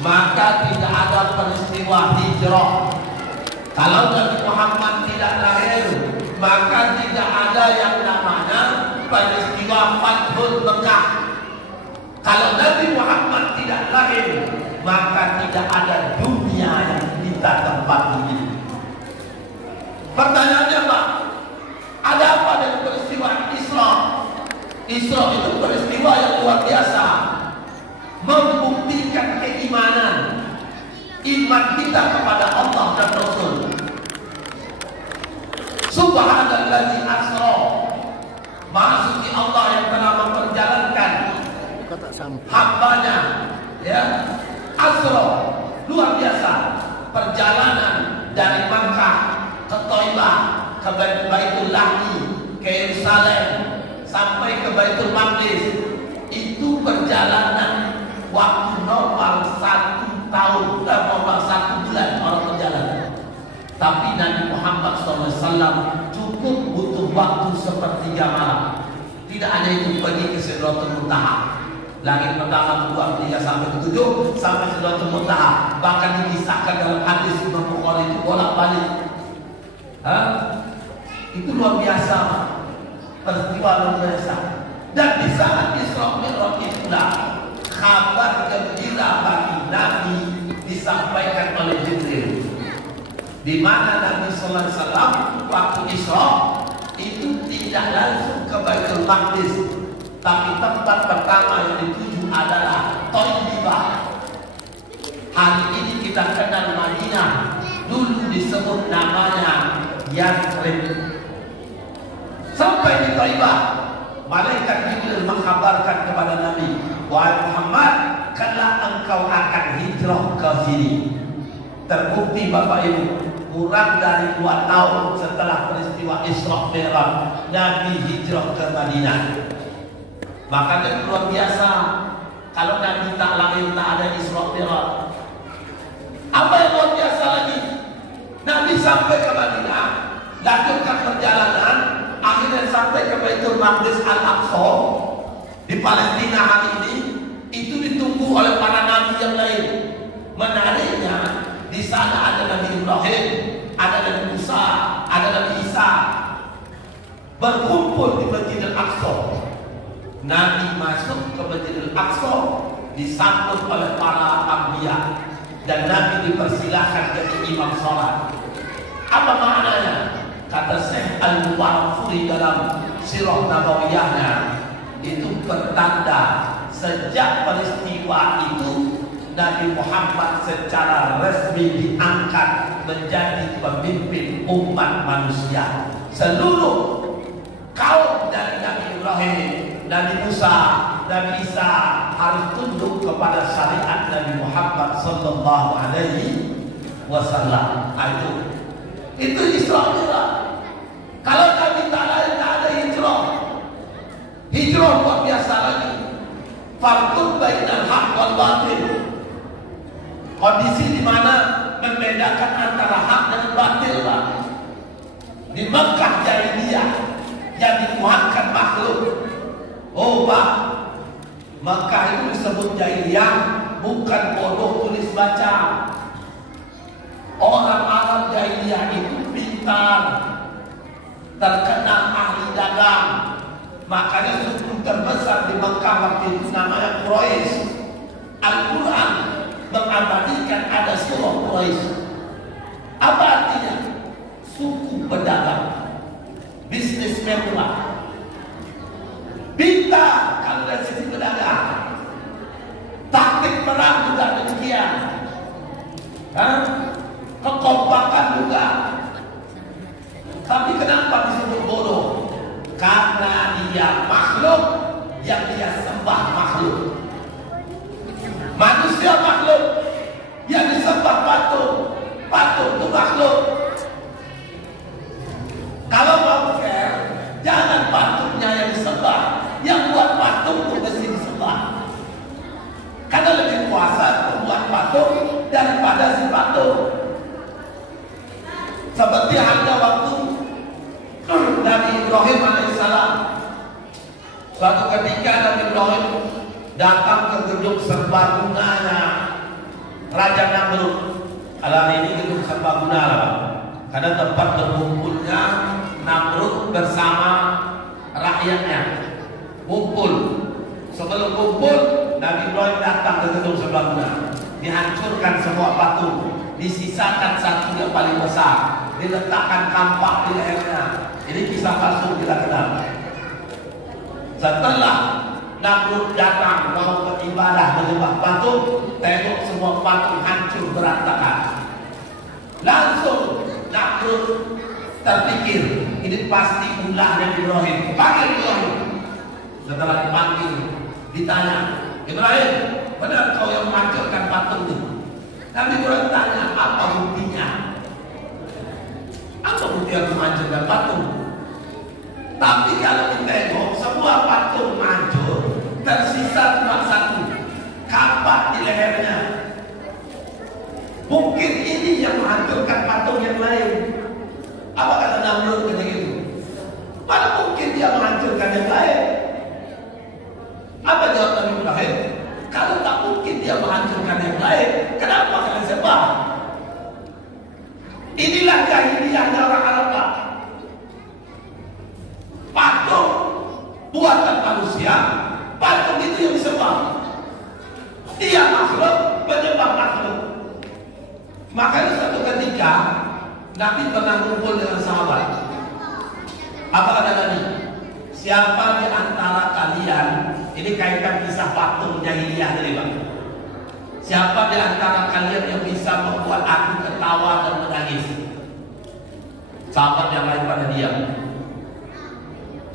maka tidak ada peristiwa hijrah. Kalau Nabi Muhammad tidak lahir, maka tidak ada yang namanya peristiwa Fathul Mekah. Kalau Nabi Muhammad tidak lahir, maka tidak ada dunia yang kita tempati ini. Pertanyaannya Pak, ada apa dengan peristiwa Isra? Isra itu peristiwa yang luar biasa, membuktikan keimanan, iman kita kepada Allah dan Rasul. Subhanallazi asra, Maha suci Allah yang telah memperjalankan hambanya, ya, asra, luar biasa, perjalanan dari Makkah ke Thaibah, ke Baitul Lahmi, ke Yerusalem, sampai ke Baitul Maqdis. Itu perjalanan waktu normal 1 tahun dan normal 1 bulan orang berjalan. Tapi Nabi Muhammad SAW cukup butuh waktu sepertiga malam. Tidak hanya itu, pergi ke Sidratul Muntaha. Langit pertama, kedua, ketiga sampai ketujuh sampai Sidratul Muntaha. Bahkan dikisahkan dalam hadis Imam Bukhari itu bolak-balik. Itu luar biasa, peristiwa luar biasa. Dan di saat Isra Mi'raj itulah kabar gembira bagi Nabi disampaikan oleh Jibril. Di mana Nabi Sallallahu Alaihi Wasallam waktu Isra itu tidak langsung ke Baitul Maqdis, tapi tempat pertama yang dituju adalah Thayyibah. Hari ini kita kenal Madinah, dulu disebut namanya Yathrib. Sampai di Thayyibah, malaikat Jibril mengkabarkan kepada Nabi, wahai Muhammad, kelak engkau akan hijrah ke sini. Terbukti Bapak Ibu, kurang dari 2 tahun setelah peristiwa Isra Mi'raj, Nabi hijrah ke Madinah. Makanya luar biasa, kalau Nabi tak lahir tak ada Isra Mi'raj. Apa yang luar biasa lagi? Nabi sampai ke Madinah, lanjutkan perjalanan, akhirnya sampai ke Baitul Maqdis Al-Aqsa di Palestina hari ini. Itu ditunggu oleh para nabi yang lain. Menariknya, di sana ada Nabi Ibrahim, ada Nabi Musa, ada Nabi Isa, berkumpul di Masjidil Aqsa. Nabi masuk ke Masjidil Aqsa disambut oleh para anbiya dan Nabi dipersilahkan jadi imam salat. Apa maknanya? Kata Syekh Al-Mubarakfuri dalam Sirah Nabawiyahnya, itu pertanda sejak peristiwa itu Nabi Muhammad secara resmi diangkat menjadi pemimpin umat manusia. Seluruh kaum dari Nabi Ibrahim, Nabi Musa, Nabi Isa harus tunduk kepada syariat Nabi Muhammad sallallahu alaihi wasallam. Itu Isra Mi'raj. Kalau Nabi tak ada hijrah. Hijrah luar biasa lagi. Farqun bainal haq wal batil. Kondisi di mana membedakan antara hak dan batil, Pak. Di Mekah jahiliyah yang dituhankan makhluk. Oh Pak, Mekah itu disebut jahiliyah bukan bodoh tulis baca. Orang Arab jahiliyah itu pintar, terkenal ahli dagang. Makanya suku terbesar di Mekah waktu itu namanya Quraisy. Al-Quran mengabadikan ada surah Quraisy. Apa artinya? Suku pedagang, bisnismen murah, pintar kalau dari sisi pedagang. Taktik perang juga demikian, kekompakan juga. Tapi kenapa disebut bodoh? Karena dia makhluk yang dia sembah makhluk. Manusia makhluk yang disembah patung. Patung itu makhluk. Kalau mau fair, jangan patungnya yang disembah, yang buat patung itu mesti disembah. Karena lebih kuasa membuat patung daripada si patung. Seperti halnya waktu Nabi Ibrahim alaihissalam. Suatu ketika Nabi Ibrahim datang ke gedung serbaguna Raja Namrud. Alam ini gedung serbaguna, karena tempat berkumpulnya Namrud bersama rakyatnya. Kumpul. Sebelum kumpul, Nabi Ibrahim datang ke gedung serbaguna. Dihancurkan semua patung, disisakan satu yang paling besar, diletakkan kampak di lehernya. Ini kisah palsu kita kenal. Setelah Namrud datang mau beribadah menyembah patung, tengok semua patung hancur berantakan. Langsung Namrud terpikir, ini pasti ulahnya Ibrahim. Panggil Ibrahim. Setelah dipanggil, ditanya, Ibrahim, benar kau yang menghancurkan patung itu? Nabi Ibrahim tanya, apa buktinya? Apa bukti yang menghancurkan patung? Tapi kalau ditengok semua patung hancur, tersisa cuma satu, kampak di lehernya. Mungkin ini yang menghancurkan patung yang lain. Apa kata Namrud ketika itu? Mana mungkin dia menghancurkan yang lain? Apa jawab Nabi Ibrahim? buatan manusia, patung itu yang disembah. Dia makhluk, penyembah makhluk. Makanya suatu ketika Nabi pernah kumpul dengan sahabat. Apa kata Nabi? Siapa di antara kalian, ini kaitan kisah patung jahiliyah tadi Bang. Siapa di antara kalian yang bisa membuat aku ketawa dan menangis? Sahabat yang lain pada diam.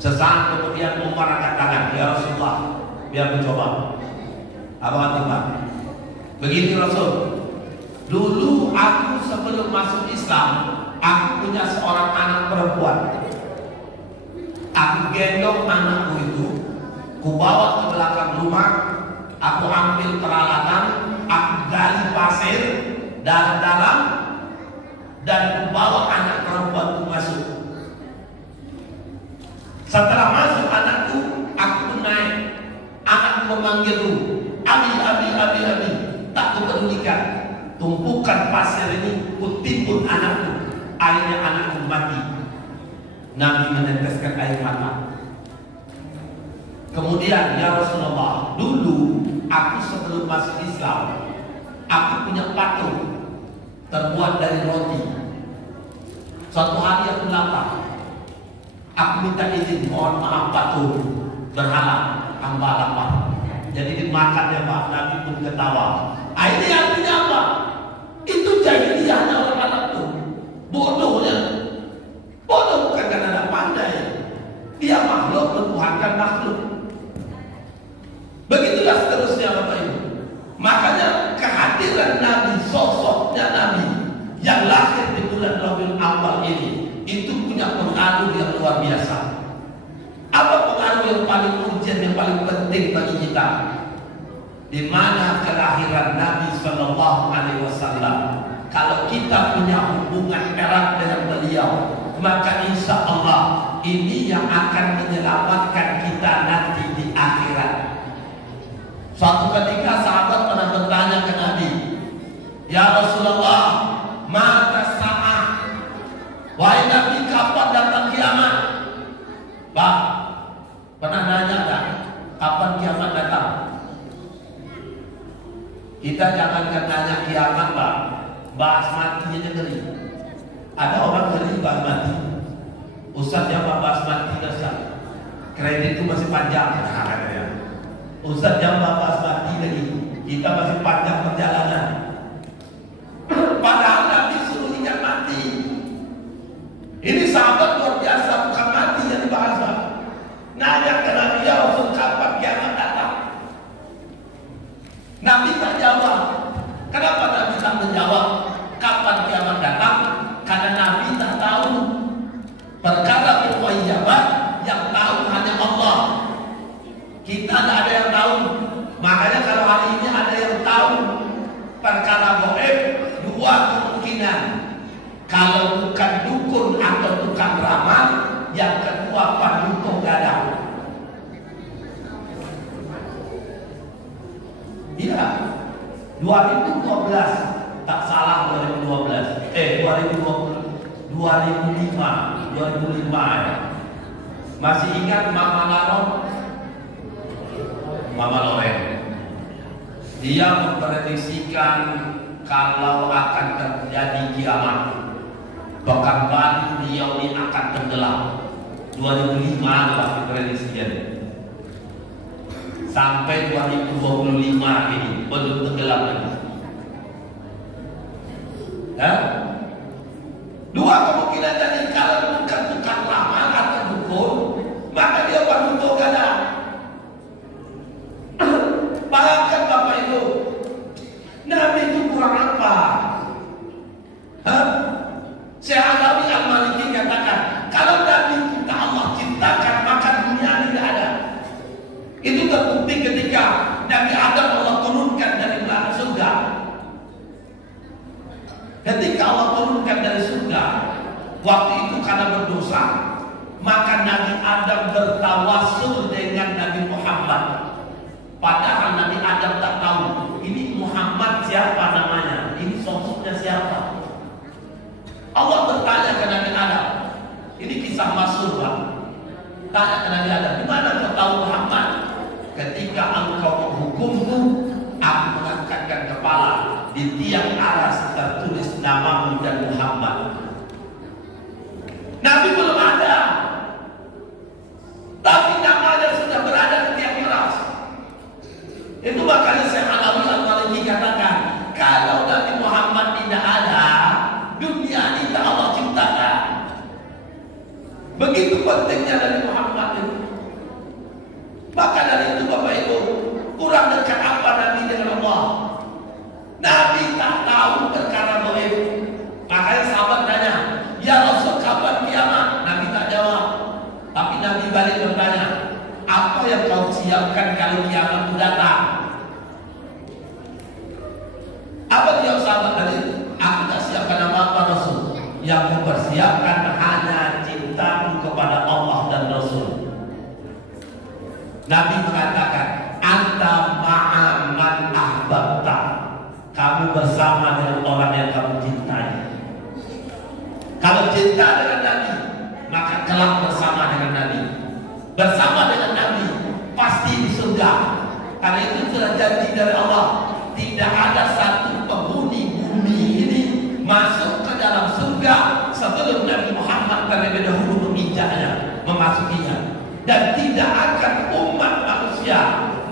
Sesaat kemudian Umar angkat tangan, ya Rasulullah, biar mencoba. Apa kata Umar? Begini Rasul, dulu aku sebelum masuk Islam, aku punya seorang anak perempuan. Aku gendong anakku itu, ku bawa ke belakang rumah, aku ambil peralatan, aku gali pasir dalam, dan ku bawa anak perempuanku masuk. Setelah masuk anakku, aku pun naik. Anakku memanggilku, Abi, Abi, Abi, Abi. Tak kupedulikan. Tumpukan pasir ini, ku timbun anakku. Akhirnya anakku mati. Nabi meneteskan air mata. Kemudian, ya Rasulullah, dulu aku sebelum masuk Islam, aku punya patung terbuat dari roti. Suatu hari aku lapar. Aku minta izin, mohon maaf patung berhala, hamba lapar. Jadi dimakan ya Pak. Nabi pun ketawa. Ini artinya apa? Itu jahiliyahnya orang Arab tuh. Bodohnya. Bodoh bukan karena tidak pandai. Dia makhluk menuhankan makhluk. Begitulah seterusnya Bapak Ibu. Makanya kehadiran Nabi, sosoknya Nabi yang lahir di bulan Rabiul Awal ini, itu punya pengaruh yang luar biasa. Apa pengaruh yang paling urgent, yang paling penting bagi kita? Di mana kelahiran Nabi Sallallahu Alaihi Wasallam. Kalau kita punya hubungan erat dengan beliau, maka insya Allah ini yang akan menyelamatkan kita nanti di akhirat. Suatu ketika sahabat pernah bertanya ke Nabi, ya Rasulullah, mata sa'ah, wahai Nabi, kapan datang kiamat? Pak, pernah nanya tak kapan kiamat datang? Kita jangankan nanya kiamat Pak, bahas mati aja ngeri. Ada orang ngeri bahas mati. Ustaz yang bahas mati dasar, kredit itu masih panjang. Nah, katanya. Ustaz yang bahas mati lagi, kita masih panjang perjalanan. Padahal Nabi suruh ingat mati. Ini sahabat luar biasa, bukan mati yang dibahas. Nanya ke Nabi, ya Rasul, kapan kiamat datang? Nabi tak jawab. Kenapa Nabi tak menjawab kapan kiamat datang? Karena Nabi tak tahu. Perkara mughayyabat yang tahu hanya Allah. Kita tak ada yang tahu. Makanya kalau hari ini ada yang tahu perkara gaib, dua kemungkinan. Kalau bukan dukun atau tukang ramal, yang kedua paduka gadang. Iya, 2012 tak salah 2012. 2005 ya. Masih ingat Mama Loren? Dia memprediksikan kalau akan terjadi kiamat, Pekanbaru Riau ini akan tenggelam. 2005 adalah prediksinya. Sampai 2025 ini belum tenggelam lagi. Dua kemungkinan tadi, kalau bukan tukang ramal atau dukun, maka dia paduka gadang. Bayangkan Bapak Ibu, Nabi itu kurang apa? Syekh Alawi Al-Maliki katakan, kalau Nabi kita Allah ciptakan, maka dunia ini tidak ada. Itu terbukti ketika Nabi Adam Allah turunkan dari surga. Ketika Allah turunkan dari surga, waktu itu karena berdosa, maka Nabi Adam bertawassul dengan Nabi Muhammad. Padahal Nabi Adam tak tahu ini Muhammad siapa namanya, ini sosoknya siapa. Allah bertanya ke Nabi Adam, ini kisah masyhur Pak. Tanya ke Nabi Adam, di mana kau tahu Kurang dekat apa Nabi dengan Allah? Nabi tak tahu perkara gaib. Makanya sahabat tanya, ya Rasul kapan kiamat? Nabi tak jawab. Tapi Nabi balik bertanya, apa yang kau siapkan kalau kiamat itu datang? Apa dia sahabat tadi? Aku tak siapkan apa-apa Rasul. Yang kupersiapkan hanya cintaku kepada Allah dan Rasul. Nabi mengatakan, anta ma'aman ahbabta. Kamu bersama dengan orang yang kamu cintai. Kalau cinta dengan Nabi, maka kelak bersama dengan Nabi. Bersama dengan Nabi pasti di surga. Karena itu telah janji dari Allah, tidak ada satu penghuni bumi ini masuk ke dalam surga sebelum Nabi Muhammad terlebih dahulu menginjaknya, memasukinya. Dan tidak akan umat manusia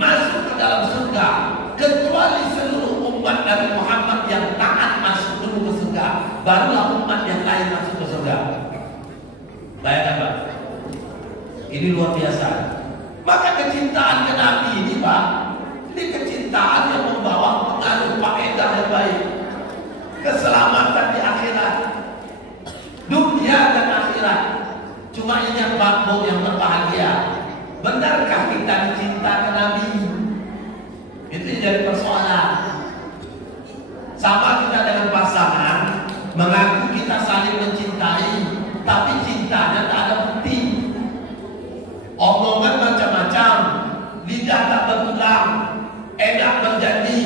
masuk ke dalam surga kecuali seluruh umat Nabi Muhammad yang taat masuk dulu ke surga, barulah umat yang lain masuk ke surga. Bayangkan Pak, ini luar biasa. Maka kecintaan ke Nabi ini Pak, ini kecintaan yang membawa pengaruh faedah yang baik, keselamatan di akhirat, dunia dan akhirat. Cuma ini yang makmur, yang berbahagia. Benarkah kita dicinta ke Nabi? Itu jadi persoalan. Sama kita dengan pasangan, mengaku kita saling mencintai, tapi cintanya tak ada bukti. Omongan macam-macam, lidah tak bertulang, enak berjanji,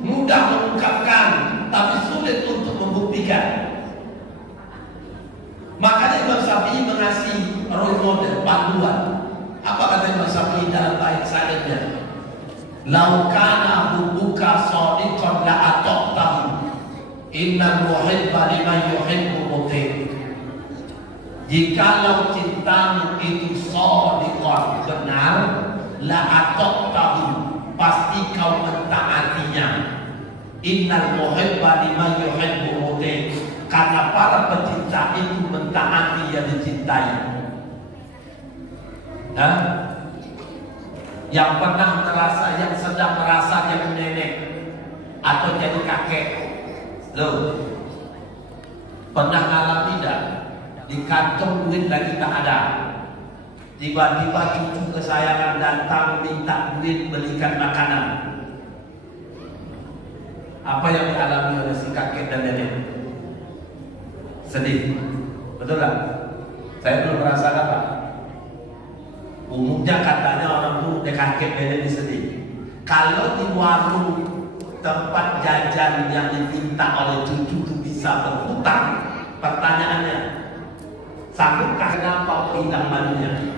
mudah mengungkapkan, tapi sulit untuk membuktikan. Makanya Imam Syafi'i mengasih role model, panduan. Apa kata Imam Syafi'i dalam bait syairnya? Lau kana hubbuka shadiqan la ataqtahu, innal muhibba liman yuhibbu muti'. Jikalau cintamu itu shadiqan, benar, la ataqtahu, pasti kau mentaatinya. Innal muhibba liman yuhibbu muti'. Karena para pecinta itu mentaati yang dicintai. Yang pernah merasa, yang sedang merasa jadi nenek atau jadi kakek, loh, pernah ngalami tidak? Di kantong duit lagi tak ada, tiba-tiba cucu kesayangan datang minta duit belikan makanan. Apa yang dialami oleh si kakek dan nenek? Sedih, betul tak? Saya belum merasakan Pak. Umumnya katanya orang tuh kakek nenek sedih. Kalau di warung tempat jajan yang diminta oleh cucu itu bisa berhutang, pertanyaannya, sanggupkah kenapa pindang malunya?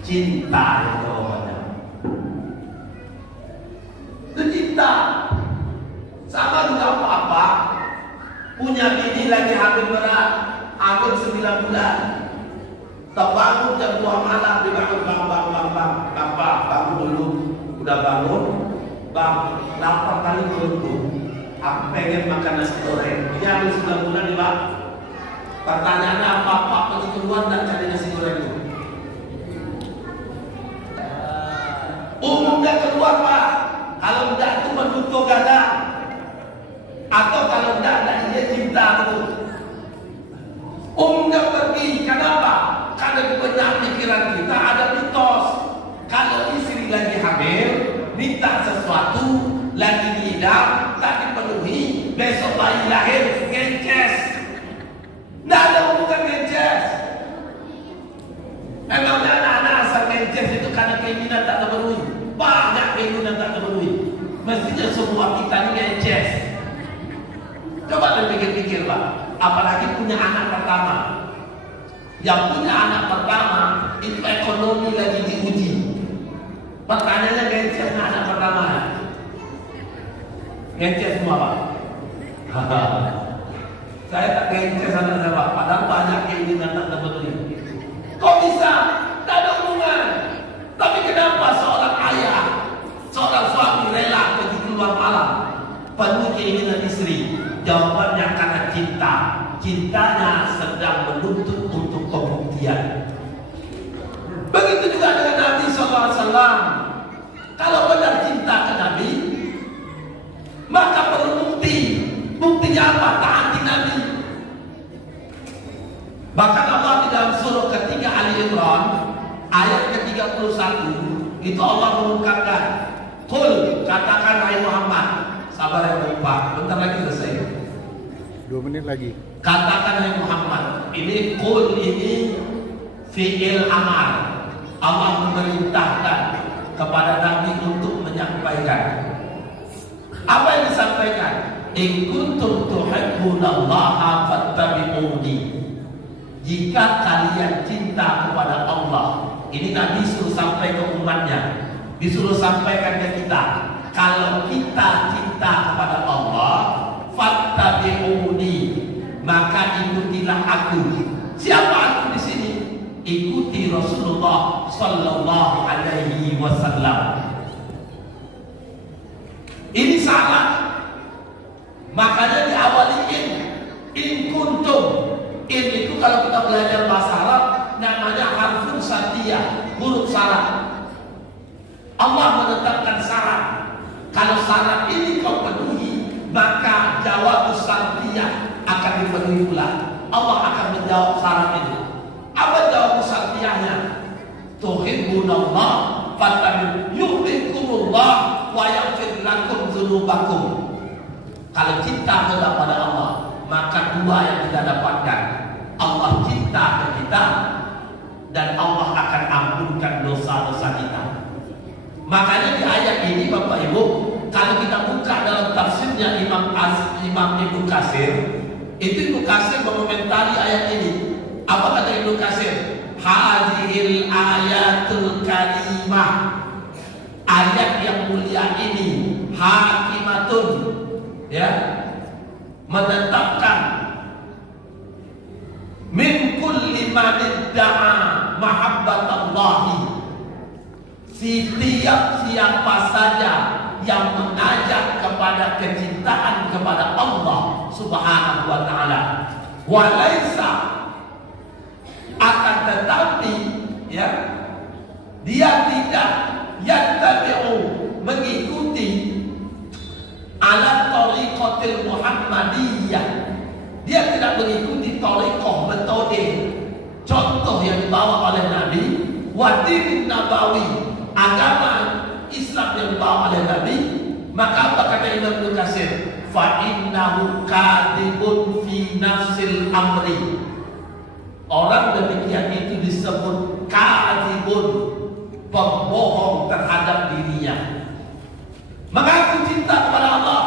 Cinta jawabannya. Itu cinta. Sama juga apa? Punya bini lagi hamil berat, hamil 9 bulan. Terbangun jam 2 malam, dibangun bangun dulu. Udah bangun, bang, lapar kali beruntung. Aku pengen makan nasi goreng. Ini hamil 9 bulan nih Pak. Pertanyaannya apa? Pak pergi keluar dan cari nasi goreng itu. Umumnya keluar Pak. Kalau enggak itu menutup gadang. Atau kalau enggak dia cinta itu. Umumnya pergi. Kenapa? Karena di benak pikiran kita ada mitos. Kalau istri lagi hamil, minta sesuatu, lagi ngidam, tak dipenuhi, besok bayi lahir, ngences. Tidak ada hubungan ngences. Memangnya anak-anak asal ngences itu karena keinginan tak terpenuhi. Banyak keinginan tak terpenuhi. Mestinya semua kita ini ngences. Coba pikir-pikir Pak, apalagi punya anak pertama. Yang punya anak pertama itu ekonomi lagi diuji. Pertanyaannya ngences anak pertama. Ngences semua Pak. Saya tak ngences anak saya Pak, padahal banyak keinginan tak terpenuhi. Kok bisa? Tak ada hubungan. Tapi kenapa seorang ayah, seorang suami rela pergi keluar malam penuh keinginan istri? Jawabannya karena cinta. Cintanya sedang menuntut untuk pembuktian. Begitu juga dengan Nabi SAW. Kalau benar cinta ke Nabi, maka perlu bukti. Buktinya apa? Taati Nabi. Bahkan Allah di dalam surah ketiga Ali Imran ayat ke-31 itu Allah mengungkapkan, "Qul," katakan hai Muhammad. Sabar ya Bapak, bentar lagi selesai. 2 menit lagi. Katakan hai Muhammad. Ini qul, ini fi'il amar. Allah memerintahkan kepada Nabi untuk menyampaikan. Apa yang disampaikan? In kuntum tuhibbunallaha fattabi'uni. Jika kalian cinta kepada Allah, ini Nabi suruh sampai ke umatnya, disuruh sampaikan ke kita. Kalau kita cinta kepada Allah, fattabi'uni, maka ikutilah aku. Siapa aku di sini? Ikuti Rasulullah Sallallahu Alaihi Wasallam. Ini salah. Makanya diawali in kuntum. In itu kalau kita belajar bahasa Arab namanya harfun syartiyah, huruf syarat. Allah menetapkan syarat. Kalau syarat ini kau penuhi, maka jawab syartiyah akan dipenuhi pula. Allah akan menjawab syarat ini. Apa jawab syartiyahnya? Tuhibbunallah fattabi'uhibbukumullah wa yaghfir lakum dzunubakum. Kalau cinta kepada Allah, maka dua yang kita dapatkan. Allah cinta ke kita dan Allah akan ampunkan dosa-dosa kita. Makanya di ayat ini Bapak Ibu, kalau kita buka dalam tafsirnya Imam Ibnu Katsir, itu Ibnu Katsir mengomentari ayat ini. Apa kata Ibnu Katsir? Hadhil ayatul karimah. Ayat yang mulia ini hakimatun, ya, menetapkan min kulli man idda'a mahabbatallahi. Setiap siapa saja yang mengajak kepada kecintaan kepada Allah Subhanahu wa taala, walaisa, akan tetapi ya, dia tidak yattabi'u, mengikuti ala tariqatil Muhammadiyah. Dia tidak mengikuti tariqah, metode, contoh yang dibawa oleh Nabi, wa din nabawi, agama Islam yang dibawa oleh Nabi. Maka apa kata Imam Ibnu Katsir? Fa innahu kadibun fi nafsil amri. Orang demikian itu disebut kadibun, pembohong terhadap dirinya. Mengaku cinta kepada Allah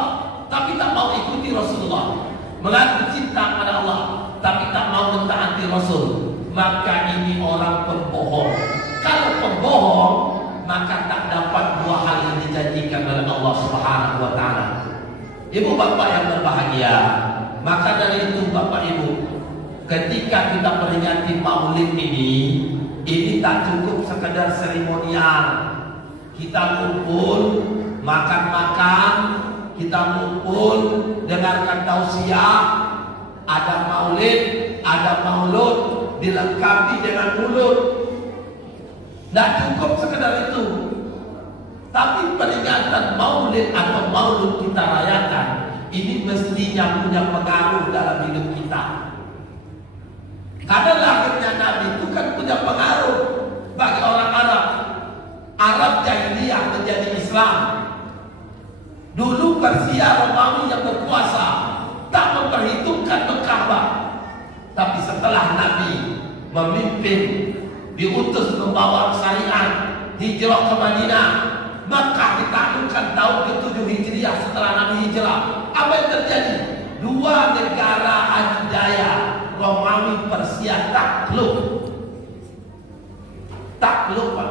tapi tak mau ikuti Rasulullah, mengaku cinta kepada Allah tapi tak mau mentaati Rasul, maka ini orang pembohong. Kalau pembohong, maka tak dapat dua hal yang dijanjikan oleh Allah Subhanahu wa taala. Ibu bapak yang berbahagia, maka dari itu Bapak Ibu, ketika kita peringati Maulid ini tak cukup sekedar seremonial. Kita kumpul, makan-makan, kita kumpul, dengarkan tausiah, ada maulid, ada maulud, dilengkapi dengan mulut. Tidak cukup sekedar itu. Tapi peringatan maulid atau maulud kita rayakan, ini mestinya punya pengaruh dalam hidup kita. Karena lahirnya Nabi itu kan punya pengaruh bagi orang Arab. Arab jahiliyah menjadi Islam. Dulu Persia Romawi yang berkuasa, tak memperhitungkan Ka'bah. Tapi setelah Nabi memimpin, diutus membawa syariat, hijrah ke Madinah, Makkah ditaklukkan tahun ke-7 Hijriah setelah Nabi hijrah. Apa yang terjadi? Dua negara adidaya, Romawi Persia, takluk. Takluk, Pak.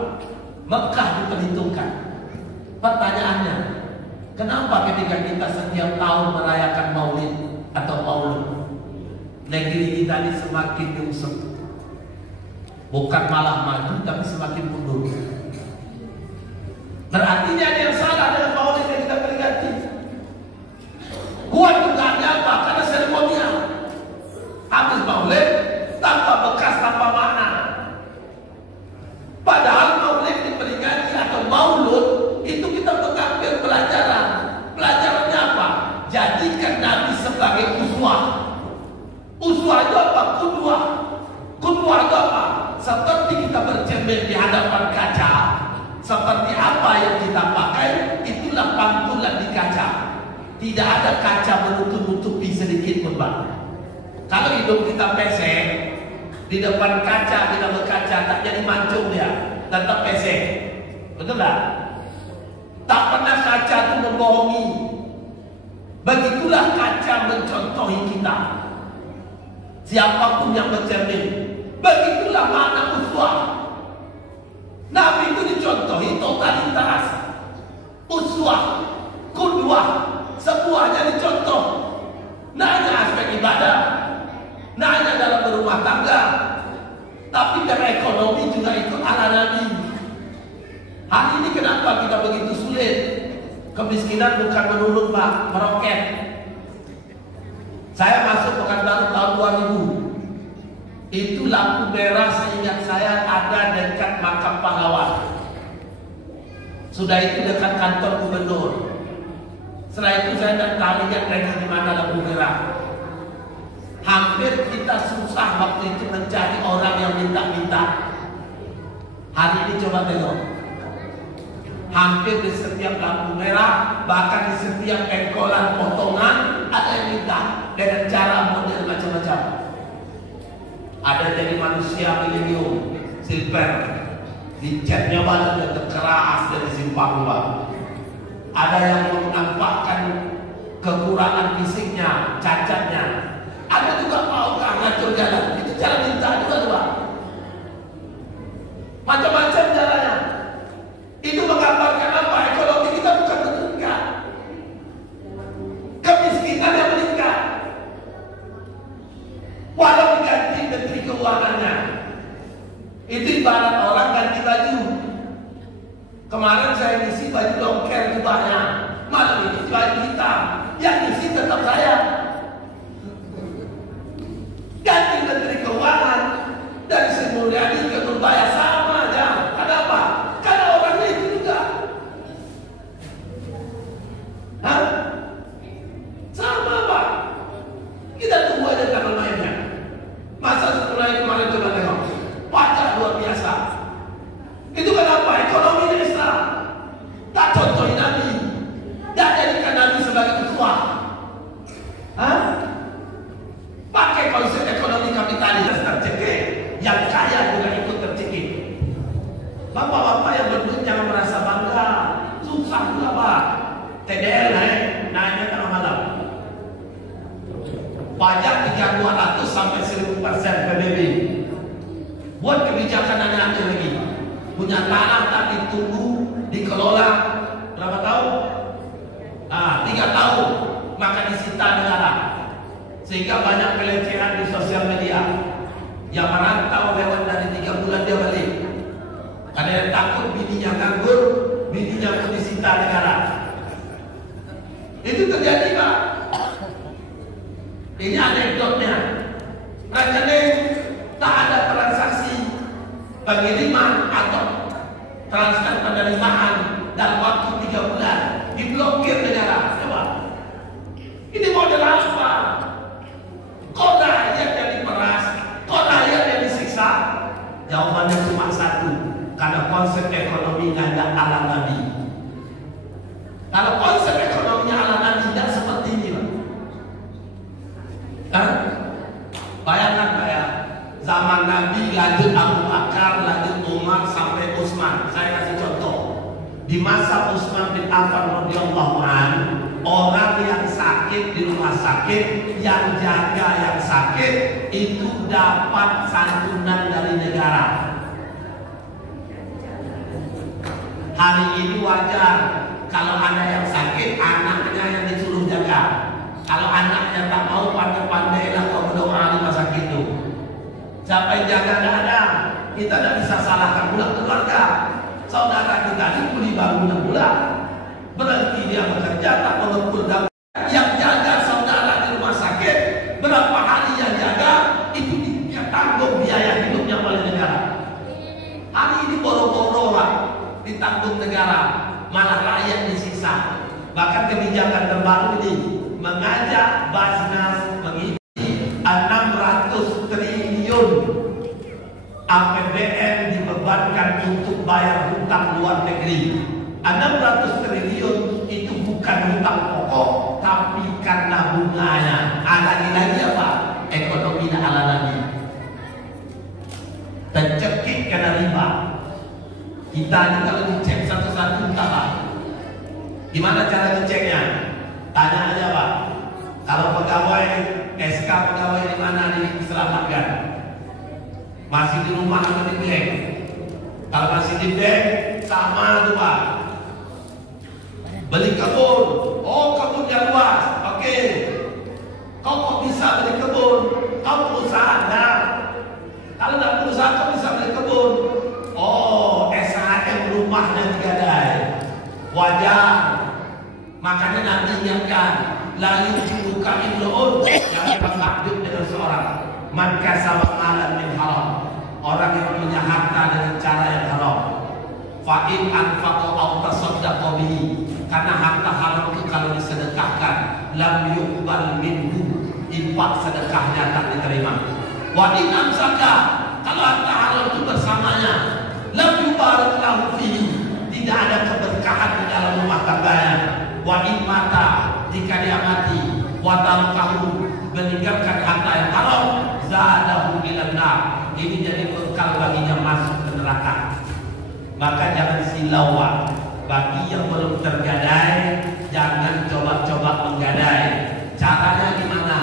Mekah diperhitungkan. Pertanyaannya, kenapa ketika kita setiap tahun merayakan Maulid atau Maulud, negeri kita ini semakin nyungsep? Bukan malah maju, tapi semakin mundur. Berarti ada yang salah dengan Maulid yang kita peringati. Kuat dugaannya apa? Karena seremonial. Habis Maulid tanpa bekas, tanpa makna. Padahal Maulid diperingati atau Maulud itu tidak ada kaca menutup-nutupi sedikit pun, Pak. Kalau hidup kita pesek, di depan kaca kita berkaca, tak jadi mancung dia, tetap pesek. Betul tak? Tak pernah kaca itu membohongi. Begitulah kaca mencontohi kita. Siapapun yang bercermin, begitulah makna uswah. Nabi itu dicontohi totalitas. Uswah, qudwah, semuanya dicontoh. Nah, hanya aspek ibadah, nah hanya dalam berumah tangga, tapi berekonomi juga ikut ala Nabi. Hari ini kenapa kita begitu sulit? Kemiskinan bukan menurun, Pak, meroket. Saya masuk Pekanbaru tahun 2000. Itu lampu merah seingat saya ada dekat makam pahlawan. Sudah itu dekat kantor gubernur. Setelah itu saya tidak tahu lihat lagi di mana lampu merah. Hampir kita susah waktu itu mencari orang yang minta-minta. Hari ini coba tengok. Hampir di setiap lampu merah, bahkan di setiap engkolan potongan ada yang minta dengan cara model macam-macam. Ada dari manusia milenium, silver, dicatnya badannya terkeras dari simpang luar. Ada yang menampakkan kekurangan fisiknya, cacatnya. Ada juga mau ngatur jalan, itu cara minta juga, Pak. Macam-macam caranya. Itu menggambarkan apa? Ekonomi kita bukan meningkat, kemiskinan yang meningkat. Walau diganti menteri keuangannya, itu ibarat orang ganti baju. Kemarin saya ngisi baju longker itu banyak, malam ini baju hitam, yang ngisi tetap saya. Ganti menteri keuangan dari Sri Mulyani ke Nurbaya sama aja. Kenapa? Karena orangnya itu juga. Hah? Sama, Pak. Kita tunggu aja tanggal mainnya. Masa setelah kemarin coba tengok, pajak luar biasa. Itu kenapa? Ekonominya Islam. Tak contohin Nabi. Tak jadikan Nabi sebagai uswah. Hah? Pakai konsep ekonomi kapitalis tercekik, yang kaya juga ikut tercekik. Bapak-bapak yang berduit jangan merasa bangga. Susah juga, Pak. TDL naiknya tengah malam. Pajak 300 sampai 1000% PBB. Buat kebijakan aneh-aneh lagi. Punya tanah tak ditunggu, dikelola berapa tahun? 3 tahun, maka disita negara. Sehingga banyak pelecehan di sosial media. Yang merantau lewat dari 3 bulan dia balik. Ada yang takut bininya nganggur, bininya pun disita negara. Itu terjadi, Pak. Ini anekdotnya. Rekening tak ada transaksi pengiriman atau transfer penerimaan dalam waktu 3 bulan, diblokir negara. Coba. Ini model apa? Kok rakyat yang diperas? Kok rakyat yang disiksa? Jawabannya cuma satu. Karena konsep ekonominya tidak ala Nabi. Kalau konsep ekonominya ala Nabi tidak seperti ini, Pak. Bayangkan saya, zaman Nabi lanjut Abu Bakar, lanjut Umar sampai Utsman. Saya kasih contoh. Di masa Utsman bin Affan radhiyallahu anhu, orang yang sakit di rumah sakit, yang jaga yang sakit itu dapat santunan dari negara. Hari ini wajar kalau ada yang sakit, anaknya yang disuruh jaga. Kalau anaknya tak mau, pandai-pandailah kau berdoa di rumah sakit itu. Siapa yang jaga? Tidak ada. Kita tidak bisa salahkan pula keluarga. Saudara kita ini beli bangunan pula, berhenti dia bekerja tak mengepul dapur. Yang jaga saudara di rumah sakit, berapa hari yang jaga, itu dia tanggung biaya hidupnya oleh negara. Hari ini boro-boro, Pak, ditanggung negara, malah rakyat disiksa. Bahkan kebijakan terbaru ini mengajak Basnas mengisi 600 triliun APBN dibebankan untuk bayar hutang luar negeri. 600 triliun itu bukan hutang pokok, tapi karena bunganya. Lagi apa? Ekonomi ala lagi. Tercekik karena riba. Kita ini kalau dicek satu-satu entahlah. Gimana cara diceknya? Tanya aja Pak. Kalau pegawai SK pegawai di mana diselamatkan? Masih di rumah atau di bank? Kalau masih di bank sama tuh Pak. Beli kebun, oh kebunnya luas, oke. Kau kok bisa beli kebun? Kau perusahaan dah. Kalau tidak perusahaan kau bisa beli kebun. Oh, SHM rumahnya digadai. Wajar. Makanya nanti ingatkan, layu buka imro'un yang bertakjub dengan seorang man kasaba malan min haram. Orang yang punya harta dengan cara yang haram. Fa in anfaqa aw tasaddaqa bihi. Karena harta haram itu kalau disedekahkan lam yuqbal minhu, infak sedekahnya tak diterima. Wa in amsaka, kalau harta haram itu bersamanya lam yubarak lahu fihi, tidak ada keberkahan di dalam rumah tangganya. Wa in mata, jika dia mati, wa tarakahu, meninggalkan harta yang haram, zadahu ilan nar, ini jadi bekal baginya masuk ke neraka. Maka jangan silau Pak. Bagi yang belum tergadai, jangan coba-coba menggadai. Caranya gimana?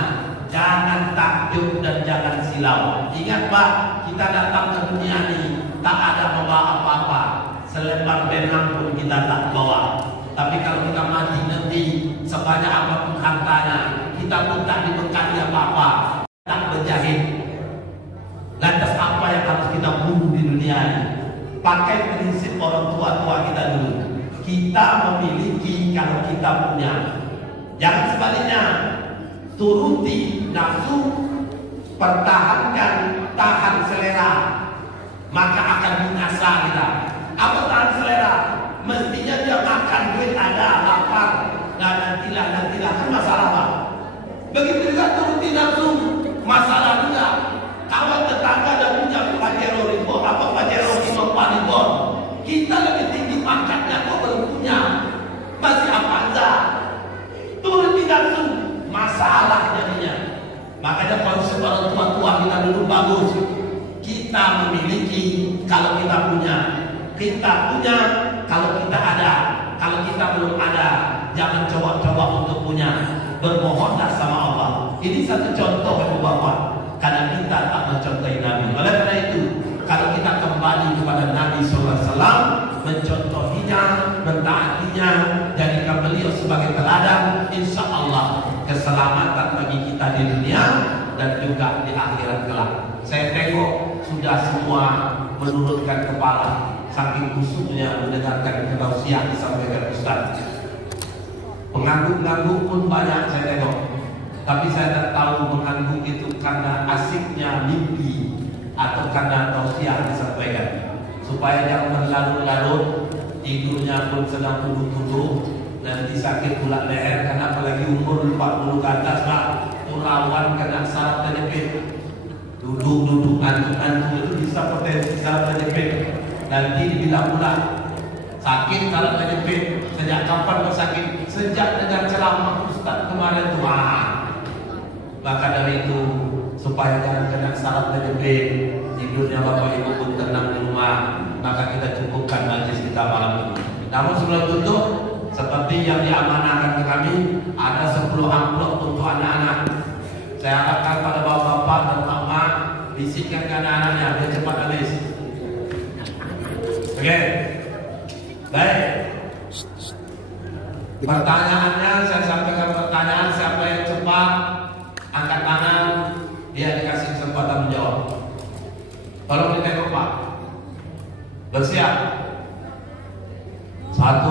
Jangan takjub dan jangan silau. Ingat Pak, kita datang ke dunia ini tak ada membawa apa-apa. Selembar benang pun kita tak bawa. Tapi kalau kita mati nanti, sebanyak apapun hartanya, kita pun tak dibekali apa-apa, tak berjahit. Lantas apa yang harus kita bunuh di dunia ini? Pakai prinsip orang tua-tua kita dulu. Kita memiliki kalau kita punya. Jangan sebaliknya. Turuti nafsu, pertahankan, tahan selera, maka akan binasa kita. Apa tahan selera? Mestinya dia makan, duit ada, lapar, dan nantilah kan masalah Pak. Begitu juga turuti nafsu, masalah juga. Kawan tetangga dan punya Pajero ribu, apa Pajero 50 ribu. Kita lebih tinggi pangkatnya, kok belum punya. Masih apa aja? Turuti nafsu, masalah jadinya. Makanya konsep orang tua-tua kita dulu bagus. Kita memiliki kalau kita punya. Kita punya kalau kita ada. Kalau kita belum ada, jangan coba-coba untuk punya. Bermohonlah sama Allah. Ini satu contoh Ibu Bapak. Karena kita tak mencontohi Nabi. Oleh karena itu, kalau kita kembali kepada Nabi SAW, mencontohinya, mentaatinya, jadikan beliau sebagai teladan, insya Allah keselamatan bagi kita di dunia dan juga di akhirat kelak. Saya tengok sudah semua menurunkan kepala, saking khusyuknya mendengarkan ketausiah disampaikan Ustaz. Pengangguk-ngangguk pun banyak saya tengok. Tapi saya tak tahu mengangguk itu karena asiknya mimpi atau karena tausiah disampaikan. Supaya jangan berlarut-larut, tidurnya pun sedang tuduh-tuduh, nanti sakit pula leher, karena apalagi umur 40 ke atas Pak, rawan kena saraf terjepit. Duduk-duduk ngantuk-ngantuk itu bisa potensi saraf terjepit. Nanti dibilang pula sakit saraf terjepit. Sejak kapan kau sakit? Sejak dengar ceramah Ustaz kemarin tuh. Maka dari itu, supaya jangan kena saraf terjepit, tidurnya Bapak Ibu pun tenang di rumah, maka kita cukupkan majlis kita malam ini. Namun sebelum tutup, seperti yang diamanahkan ke kami, ada 10 amplop untuk anak-anak. Saya harapkan pada bapak-bapak dan mama bisikkan ke anak-anaknya biar cepat habis. Oke, baik. Pertanyaannya saya sampaikan pertanyaan, siapa yang cepat angkat tangan, dia dikasih kesempatan menjawab. Tolong ditengok Pak. Bersiap. 1.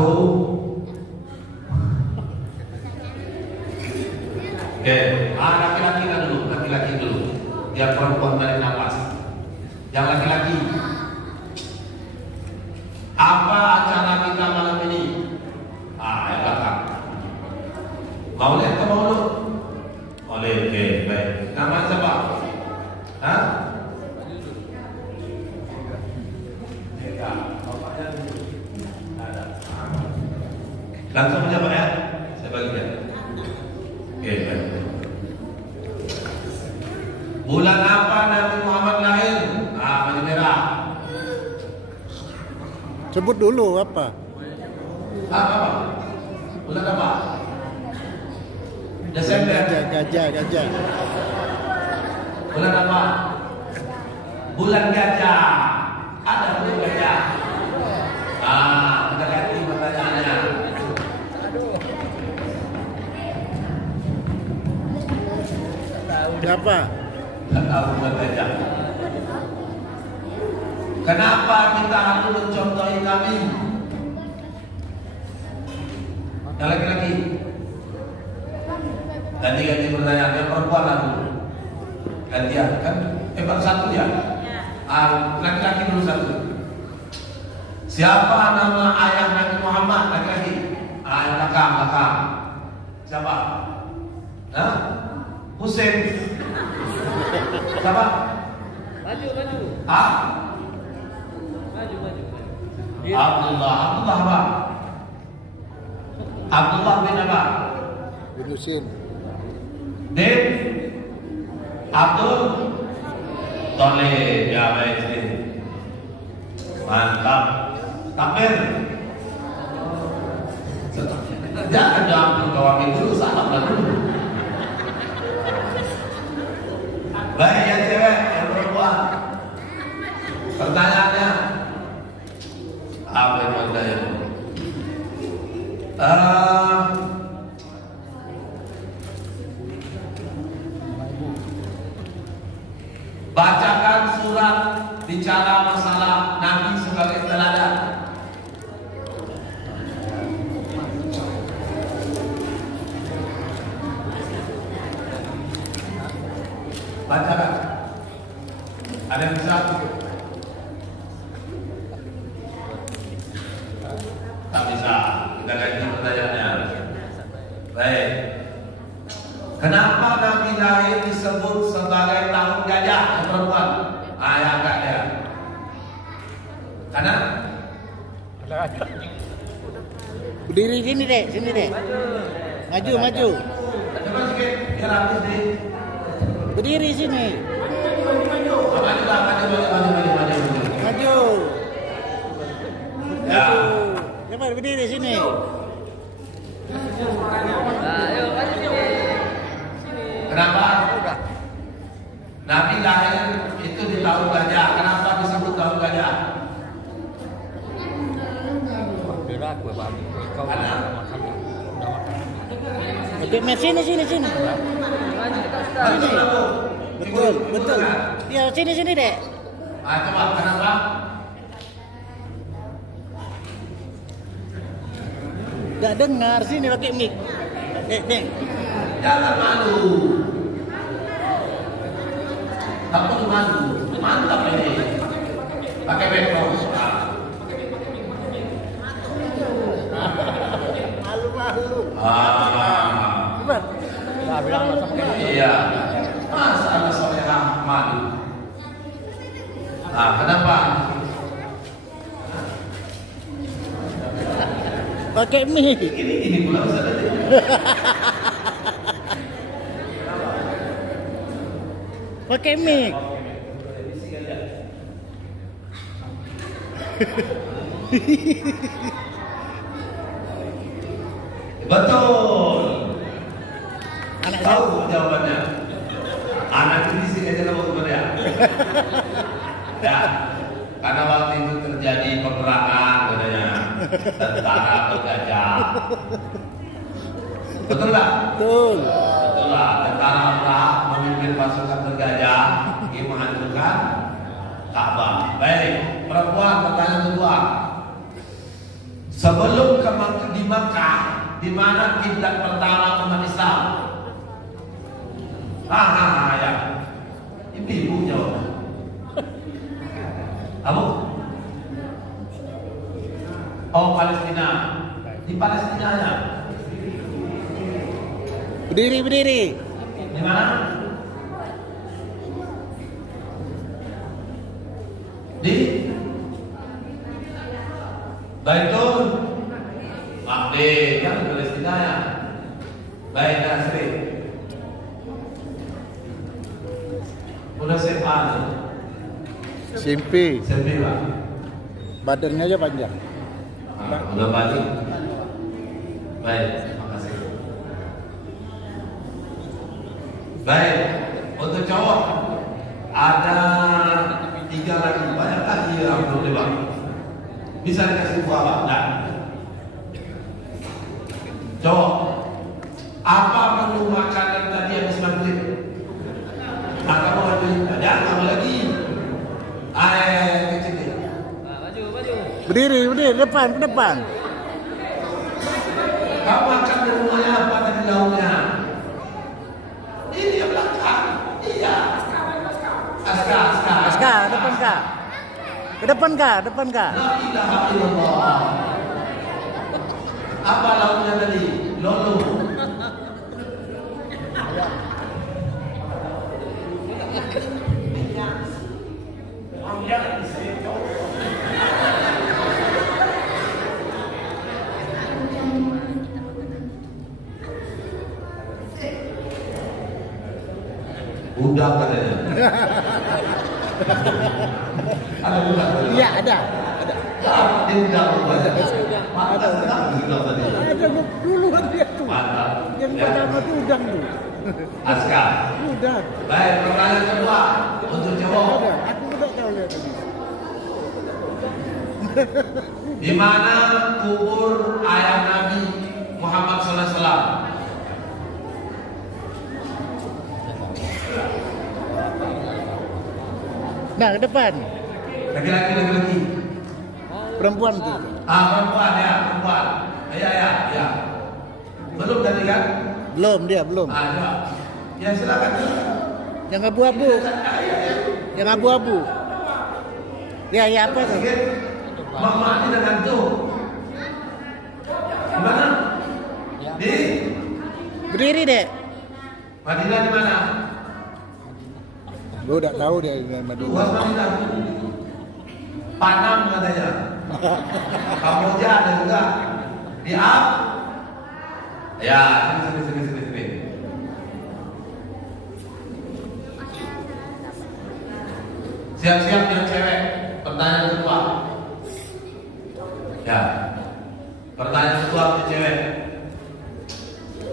Oke, laki-laki dulu, laki-laki dulu. Biar perempuan tarik nafas. Yang laki-laki. Apa acara kita malam ini? Yang belakang. Mau lihat atau mau lu? Oleh, oke, baik. Nama siapa? Hah? Langsung aja Pak ya. Saya bagi dia. Sebut dulu apa? Apa? Bulan apa? Desember. Gajah. Bulan apa? Bulan gajah. Ada bulan gajah. Kita ganti pertanyaannya. Siapa? Tidak tahu bulan gajah. Kenapa kita harus mencontohi kami? Yang laki-laki. Ganti pertanyaan yang perempuan lah dulu. Gantian kan? Baru satu ya? Laki-laki dulu satu. Siapa nama ayah Nabi Muhammad? Laki-laki. Yang belakang. Siapa? Husain. Siapa? Maju. Abdullah apa? Abdullah bin apa? Bin Husain. Bin Abdul Thalib. Ya baik. Mantap. Takbir. Jangan jawab kawan dulu, salam dulu. Baik yang cewek, yang perempuan. Pertanyaannya apa yang bertanya? Bacakan surat bicara masalah Nabi sebagai teladan. Bacakan. Ada yang bisa? Tak bisa. Kita ganti pertanyaannya. Baik. Kenapa Nabi lahir disebut sebagai tahun gajah? Yang perempuan. Ya enggak ya. Karena Berdiri sini dek. Maju. coba sikit biar habis nih. Berdiri sini. Maju. Ya. Coba berdiri sini. Kenapa? Nabi lahir itu di tahun gajah. Kenapa disebut tahun gajah? Oke, sini. Betul. Ya, sini dek. Coba kenapa? Gak dengar, sini pakai mic. Dek. Jangan malu. Tak perlu malu. Mantap ini. Pakai background. Malu. Coba. Iya. Masa ada seorang malu. Kenapa? Pakai mic. Ini pula Ustaz. Pakai mic. Betul. Anak Tahu saya. jawabannya. Anak itu di sini aja lah ya. Ya, karena waktu itu terjadi peperangan katanya tentara bergajah. Betul nggak? Betul. Betul lah. Tentara Abraham memimpin pasukan bergajah ingin menghancurkan Ka'bah. Baik, perempuan pertanyaan kedua. Sebelum di Makkah, di mana kiblat pertama umat Islam? Ya. Ibu jawab. Kamu? Palestina. Di Palestina ya. Berdiri. Di mana? Di Baitul Maqdis, yang di Palestina ya. Baik, Nasri. Udah SMA nih. SMP. SMP lah. Badannya aja panjang. Udah balik. Baik, makasih. Baik, untuk cowok ada 3 lagi, banyak lagi yang belum lewat. Bisa dikasih buah apa? Nah, cowok, apa menu makanan tadi habis maghrib? Makan apa lagi? Ada apa lagi? Kecil ni. Berdiri, depan, ke depan. Kau makan di rumahnya apa tadi lauknya? Ini yang belakang. Iya. Aska. Depan Kak. Ke depan Kak. La ilaha illallah. Apa lauknya tadi? Lolo. Udang katanya. Ada udang. Iya, ada. Dia udang rupanya. Ada udang tadi. Ada dulu dia tuh. Mantap. Yang pertama tuh udang tuh. Aska. Udang. Baik, pertanyaan kedua untuk cowok. Ada. Aku tidak tahu lihat tadi. Di mana kubur ayah Nabi Muhammad SAW? Nah, ke depan. Laki-laki. Perempuan tuh. Perempuan. Ya. Belum tadi kan? Belum. Ada. Ya silakan. Yang abu-abu. Ya apa tuh? Mama ini dengan tuh. Di mana? Di Berdiri, Dek. Madinah di mana? Gue udah tahu dia di Madinah. Luas Madinah. Panam katanya. Kamboja ada juga. Di Ab. Ya, sini. Siap-siap yang cewek. Pertanyaan kedua. Ya. Pertanyaan kedua untuk cewek.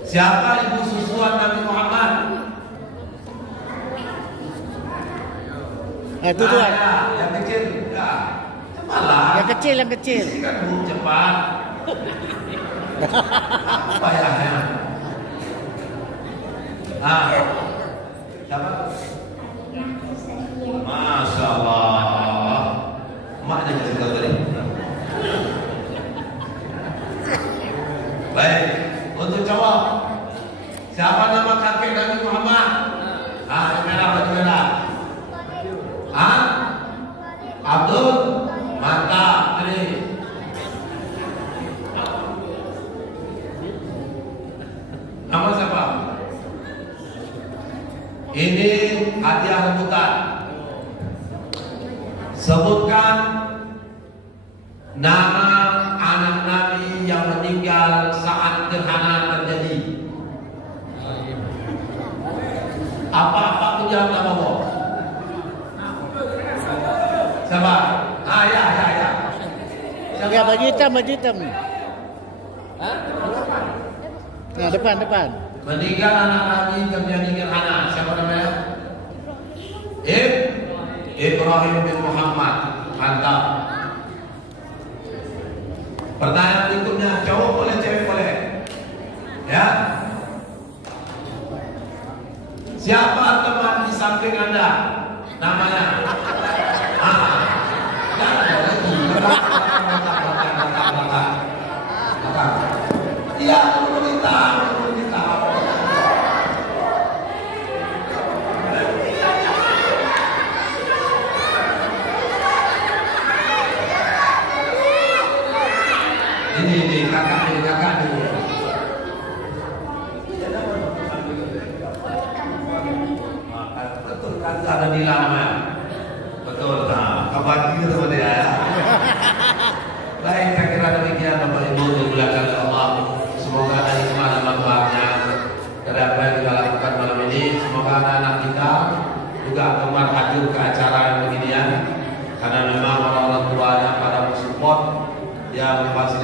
Siapa ibu susuan Nabi Muhammad? Itu tuh. Yang kecil. Ya. Cepatlah. Yang kecil. Ini kan belum cepat. Apa ya? Siapa? Masya Allah. Maknya kasih tahu tadi. Baik, untuk cowok. Siapa nama kakek Nabi Muhammad? Baju merah. Abdul. Mantap. Ini. Nama siapa? Ini hadiah rebutan. Sebutkan nama anak Nabi yang meninggal saat gerhana terjadi. Apa pun yang nama Allah? Siapa? Ya. Siapa? Ya, baju hitam. Nah, depan. Meninggal anak Nabi terjadi gerhana. Siapa namanya? Ibrahim bin Muhammad. Mantap. Pertanyaan berikutnya, cowok boleh, cewek boleh. Ya. Siapa teman di samping Anda? Namanya? Jangan lagi. Belakang. Iya, menurut kita. Ini kakak nih. Betul kan ada nilai namanya. Betul. Nah, kebagi sama dia ya. Baik, saya kira demikian Bapak Ibu dimuliakan oleh Allah. Semoga ada hikmah dan manfaatnya dari apa yang kita lakukan malam ini. Semoga anak-anak kita juga gemar hadir ke acara yang beginian. Karena memang orang-orang tuanya para muslim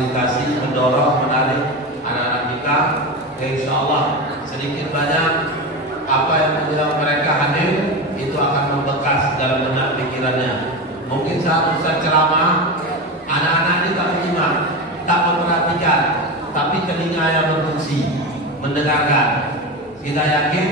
memfasilitasi, mendorong, menarik anak-anak kita. Ya insya Allah sedikit banyak apa yang menjelang mereka hadir itu akan membekas dalam benak pikirannya. Mungkin saat Ustaz ceramah, anak-anak ini tak menyimak, tak memperhatikan, tapi telinga yang berfungsi, mendengarkan. Kita yakin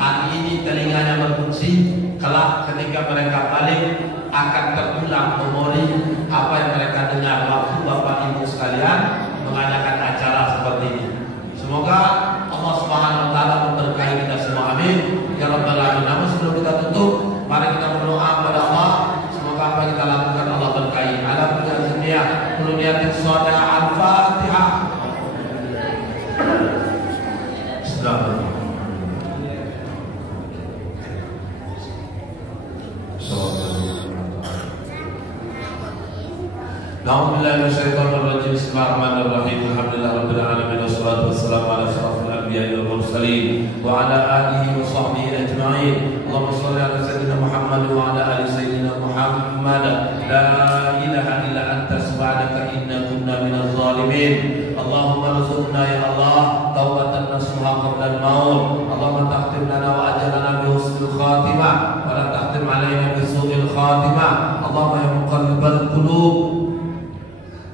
hari ini telinganya berfungsi, kelak ketika mereka balik akan terulang memori apa yang mereka dengar waktu Bapak Ibu sekalian mengadakan acara seperti ini. Semoga Allah Subhanahu wa taala memberkahi kita semua. Amin ya rabbal alamin. Namun sebelum kita tutup, mari kita berdoa kepada Allah. Semoga apa yang kita lakukan Allah berkahi. Alhamdulillah, kullu niyatin shaliha. Al-Fatihah. Bismillahirrahmanirrahim. Alhamdulillah minasyaitonirrajim. Bismillahirrahmanirrahim. Alhamdulillah rabbil alamin wassalatu wassalamu ala asyrafil anbiya'i wal mursalin wa ala alihi wa sahbihi ajma'in. Allahumma shalli ala sayyidina Muhammad wa ala ali sayyidina Muhammad. La ilaha illa anta subhanaka inna kunna minadh zalimin. Allahumma rzuqna ya Allah taubatan nasuha qabla al-maut. Allahumma takhtim lana wa ajalana bi husnil khatimah wa la takhtim alaina bi su'il khatimah. Allahumma ya muqallibal qulub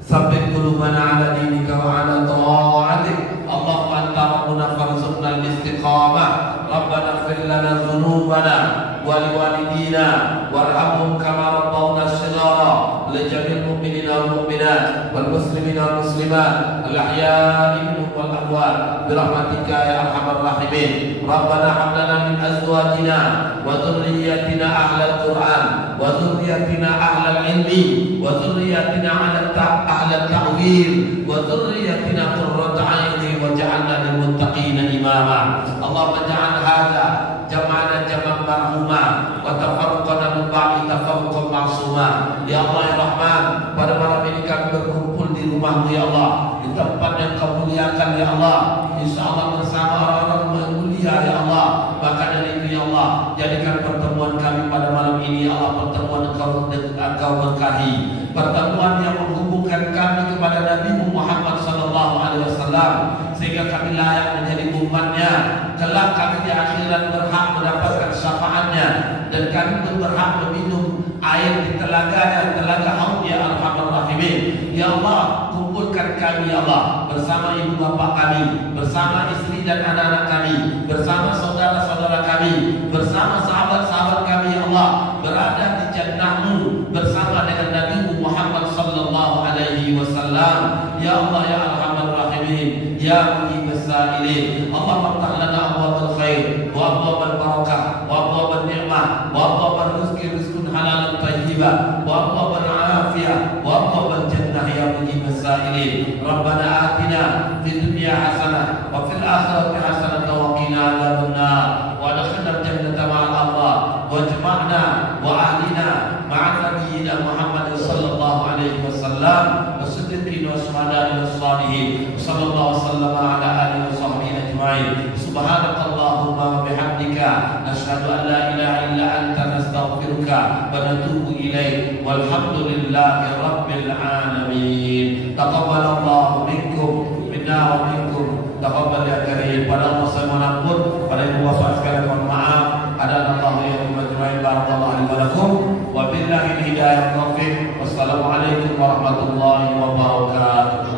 Sabbit qulubana ala dinika wa ala ta'atik. Allahumma anta rabbuna farzuqna al-istiqamah. Rabbana ighfir lana dhunubana wa liwalidina warhamhum kama rabbawna shighara. Li jami'il mu'minina wal mu'minat wal muslimina wal muslimat al ahya'i minhum wal amwat bi rahmatika ya arhamar rahimin. Rabbana hab lana min azwajina wa dhurriyyatina ahlal Qur'an wa dhurriyyatina ahlal ilmi wa dhurriyyatina ahlal ta'wil wa dhurriyyatina qurrata a'yuni waj'alna lil muttaqina imama. Allahumma ja'al hadha jam'ana jam'an marhuma wa tafarraqana min ba'di tafarruqan ma'suma. Ya Allah ya Rahman, pada malam ini kami berkumpul di rumah-Mu ya Allah, di tempat yang Kau muliakan ya Allah, insyaallah bersama orang-orang yang mulia ya Allah. Maka dari itu ya Allah, jadikan pertemuan kami pada malam ini ya Allah pertemuan Engkau berkahi, pertemuan yang menghubungkan kami kepada Nabi Muhammad sallallahu alaihi wasallam sehingga kami layak menjadi umatnya. Kelak kami di akhirat berhak mendapatkan syafaatnya dan kami pun berhak meminum air di telaganya, telaga haud ya arhamar rahimin. Ya Allah, kumpulkan kami ya Allah bersama ibu bapa kami, bersama istri dan anak-anak kami, bersama saudara-saudara kami, bersama sahabat-sahabat kami ya Allah, berada di jannah-Mu bersama dengan Nabi Muhammad sallallahu alaihi wasallam. Ya Allah ya arhamar rahimin, ya mujibas sa'ilin. Allah ftah lana abwaabal khair wa abwaabal barakah wa abwaabal ni'mah wa abwaabal rizqi rizqun halalan thayyiban wa abwaabal afiyah wa abwaabal jannah ya mujibas sa'ilin. Rabbana atina fid dunya hasanah wa fil akhirati hasanah wa qina adzabannar wa adkhilna al-jannata ma'al abrar wajma'na wa ahlina ma'an nabiyyina Muhammad sallallahu alaihi wasallam wasiddiqin wa syuhada'i was salihin. Sallallahu wasallam ala alihi wa sahbihi ajma'in. Subhanakallahumma wa bihamdika nashhadu an la ilaha illa anta nastaghfiruka wa natubu ilaik. Walhamdulillahi rabbil alamin. Taqabbalallahu minkum minna wa minkum. Taqabbal ya karim. Pada Allah saya mengampun, pada ibu bapak sekalian mohon maaf. Ada Allah yang majma'in. Barakallahu alaihi wa lakum wa billahi hidayah taufiq. Wassalamualaikum warahmatullahi wabarakatuh.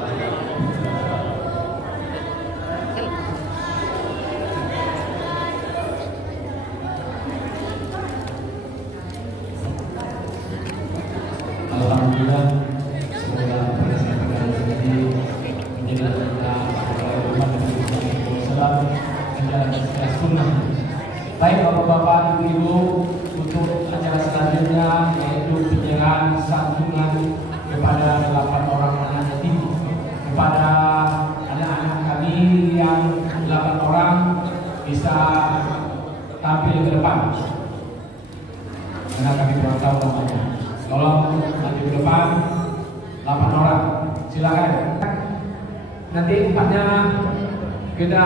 Alhamdulillah, semoga pada saat ini menjadi kita umat Islam menjalankan sunnah. Baik bapak-bapak, ibu-ibu, untuk acara selanjutnya yaitu penyerahan santunan kepada 8 orang anak yatim, kepada anak-anak kami yang 8 orang bisa tampil ke depan karena kami kurang tahu namanya. Tolong maju ke depan 8 orang, silakan. Nanti empatnya kita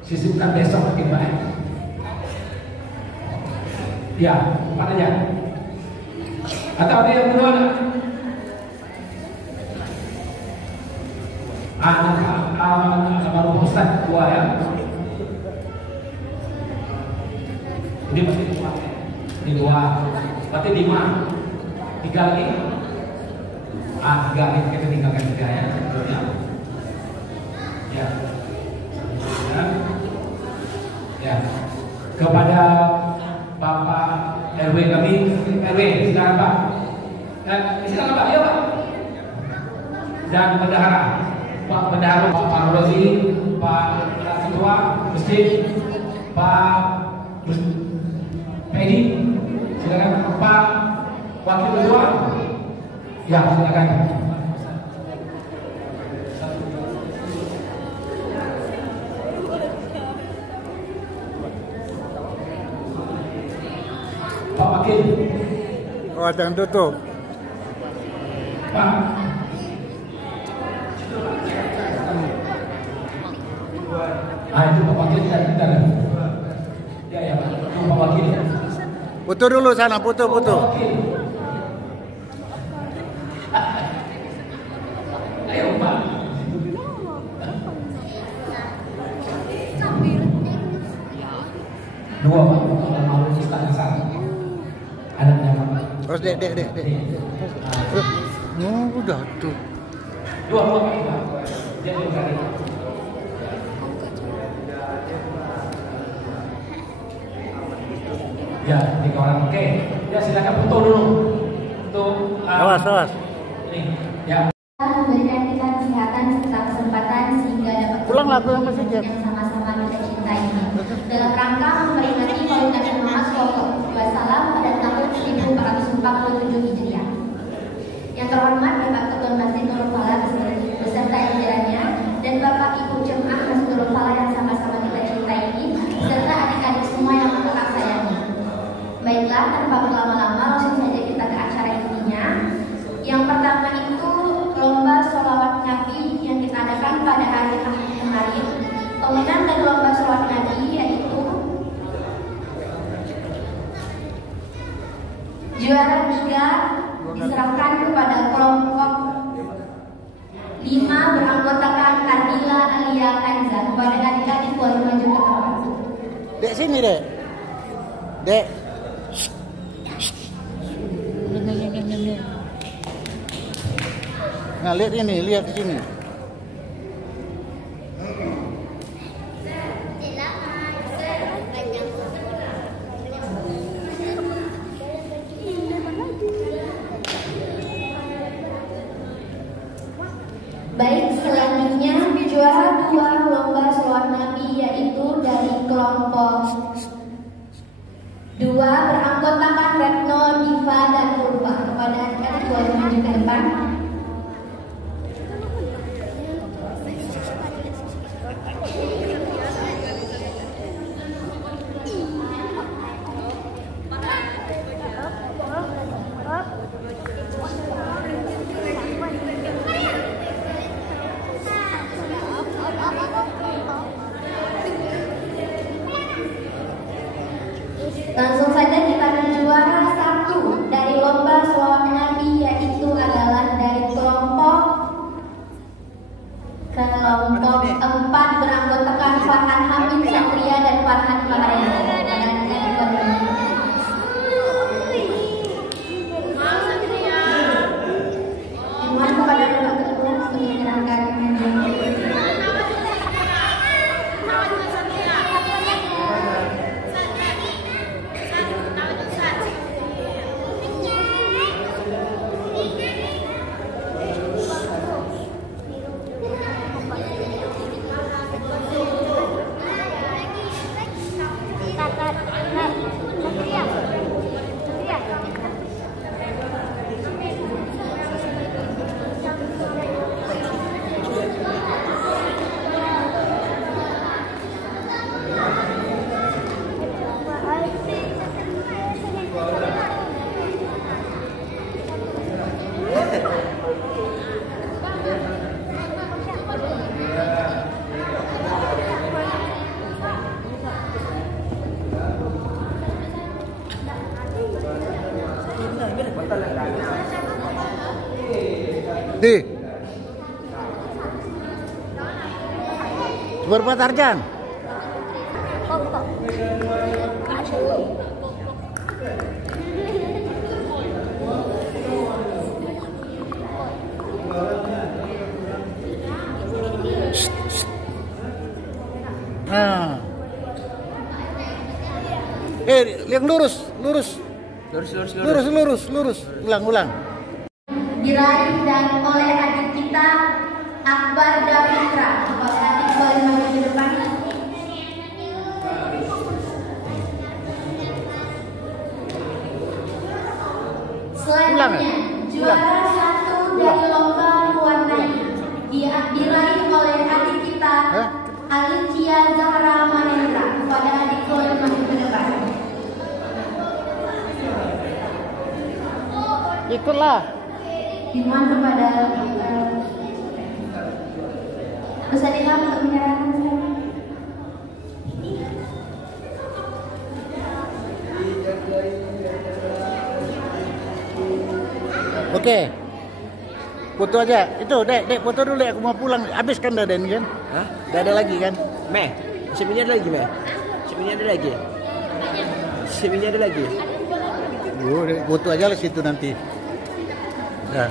sisipkan besok mungkin Pak. Ya, empat aja. Atau ada yang kedua? Almarhum Ustaz 2 ya. Ini pasti 2. Ini 2. Berarti 5. 3 lagi. 3 ini kita tinggalkan 3 ya. Ya. Ya. Ya. Kepada Bapak RW kami, RW silakan Pak. Silakan Pak, ya Pak. Dan bendahara, Pak Bendahara, Pak Rozi, Pak Ketua Masjid, Pak Pedi, silakan Pak Wakil Ketua. Ya, silakan. Pak Wakil. Oh, jangan tutup. Pak. Itu Pak Wakil kita. Ya Pak. Itu Pak Wakil. Foto dulu sana, foto. Ayo Pak. Dua Pak. Mau Ustaz Hasan. Anaknya Pak. Terus dek. Udah tuh. Dua Pak. Dia dua kali. Ya, 3 orang. Oke. Ya, silakan foto dulu. Untuk Awas. Ini, ya. Memberikan kita kesehatan serta kesempatan sehingga dapat Pulang masih jam. yang sama-sama kita cintai dalam rangka memperingati Maulid Nabi Muhammad SAW pada tahun 1447 Hijriah. Yang terhormat Bapak Ketua Masjid Nurul Falah beserta jajarannya dan Bapak Ibu Jemaah Masjid Nurul Falah yang sama-sama kita cintai ini serta adik-adik semua yang kakak sayangi. Baiklah, tanpa berlama-lama langsung saja kita ke acara intinya. Yang pertama itu lomba sholawat Nabi yang kita adakan pada hari Ahad kemarin. Pemenang dari lomba sholawat Nabi yaitu juara 3 diserahkan kepada kelompok 5 beranggotakan Ardila Alia Kanza. Kepada adik-adik boleh maju ke depan. Dek sini, Dek. Dek. Nah, lihat di sini. Baik, selanjutnya juara 2 lomba sholawat Nabi yaitu dari kelompok 2 beranggotakan Retno, Diva, dan Purba. Kepada adik-adik boleh maju ke depan. Langsung saja kita ke juara 1 dari lomba sholawat Nabi yaitu adalah dari kelompok 4 beranggotakan Farhan Hamid Satria dan Farhan Maharani. Mohon kepada Bapak Ketua untuk menyerahkan Di. Buat Pak Tarjan. Nah. Yang lurus. Ulang. Diraih dan oleh adik kita Akbar Davitra. Oleh adik boleh maju ke depan. Selanjutnya juara satu dari lomba mewarnai diraih oleh adik kita Alicia Zahra Mahendra. Kepada adik boleh maju ke depan. Ikutlah. Dimohon kepada Ustaz Ilham untuk menyerahkan saya. Oke. Foto aja. Itu, Dek, foto dulu ya. Aku mau pulang. Habis kan dah ini kan? Hah? Dah ada lagi kan? Sipinnya ada lagi. Foto aja lah situ nanti. Nah.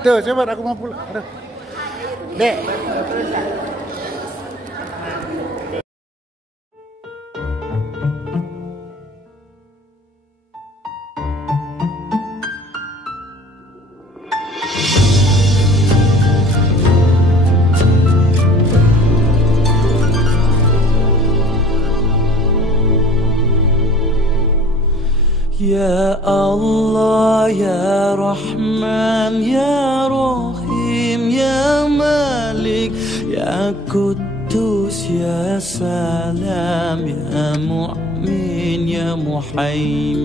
Tuh, coba aku mau pulang. Aduh. Dek. Ya Allah, Ya Rahman, Ya Rahim, Ya Malik, Ya Quddus, Ya Salam, Ya Mu'min, Ya Muhaimin,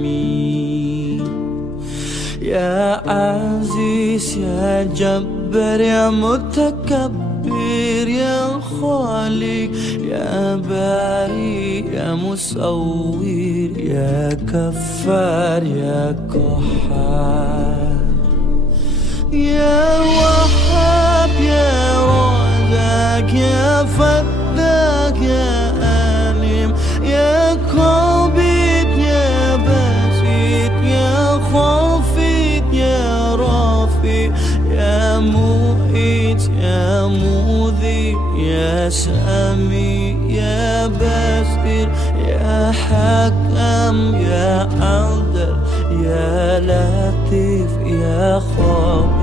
Ya Aziz, Ya Jabbar, Ya Mutakabbir, Ya Khaliq, Ya Bari, Ya Musawwir, Ya Kaffar, Ya Qahhar, Ya Wahhab, Ya Razak, Ya Fattah, Ya Alim, Ya Qabid, Ya Basit, Ya Khafid, Ya Rafi, Ya Mu'id, Ya Mudhi, Ya Sami, Ya Basir, Ya Hakam, Ya Adil, Ya Latif, Ya Khabir,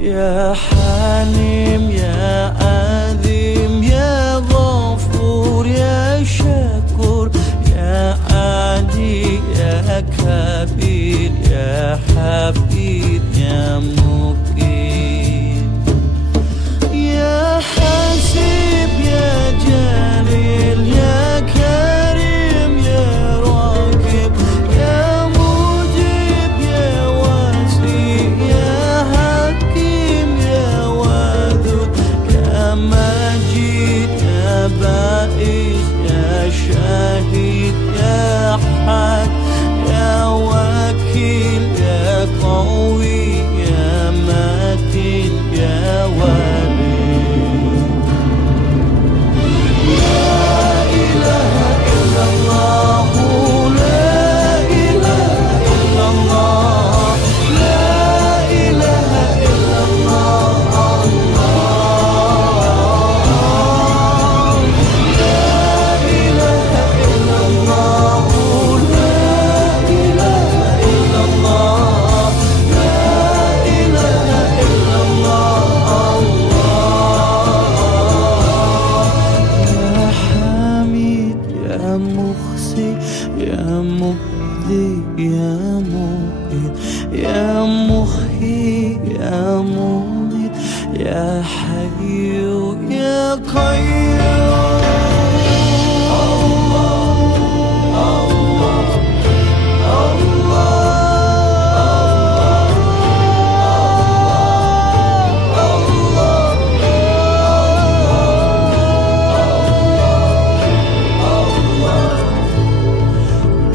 Ya Halim, Ya Azim, Ya Ghafur, Ya Shakur, Ya Adi, Ya Kabir, Ya Habib, Ya Mukid, Ya Hasib, Ya Jalil, Ya Karim, Ya Raqib, Ya Mujib, Ya Wasi, Ya Hakim, Ya Wadud, Ya Majid, Ya Ba'is, Ya Syahid, Ya Had, Ya Wakil, Ya Qawi, Ya Matin, Ya Wali. Ya Hayyu Ya Qayyum.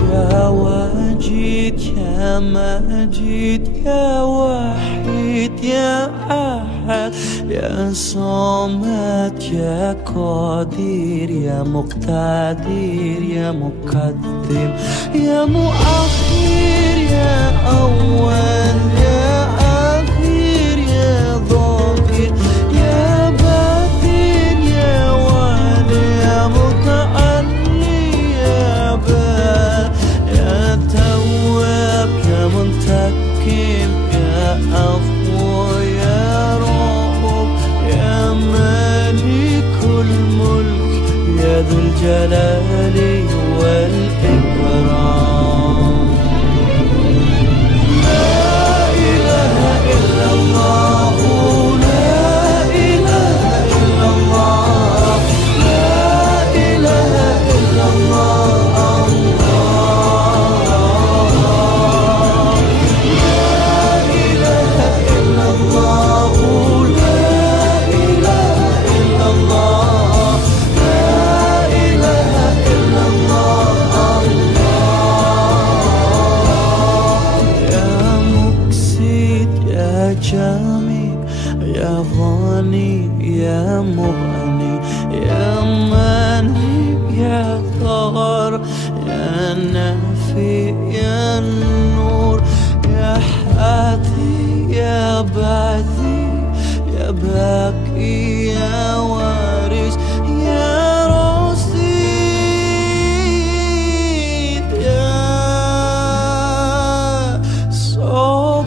Ya Wajib مجيد يا وحيد يا أحد يا صمد يا قدير يا مقتدر يا مقدم يا مؤخر يا أول يا أخير يا ظاهر يا باطن يا والي يا متعالي يا بار يا تواب يا منتقم يا عفو يا رب يا مالك الملك يا ذو الجلال والإكرام. يا غني يا مغني يا ماني يا ثار يا نافي يا نور يا حاتي يا بعثي يا باقي يا وارث يا رصيد يا صبور.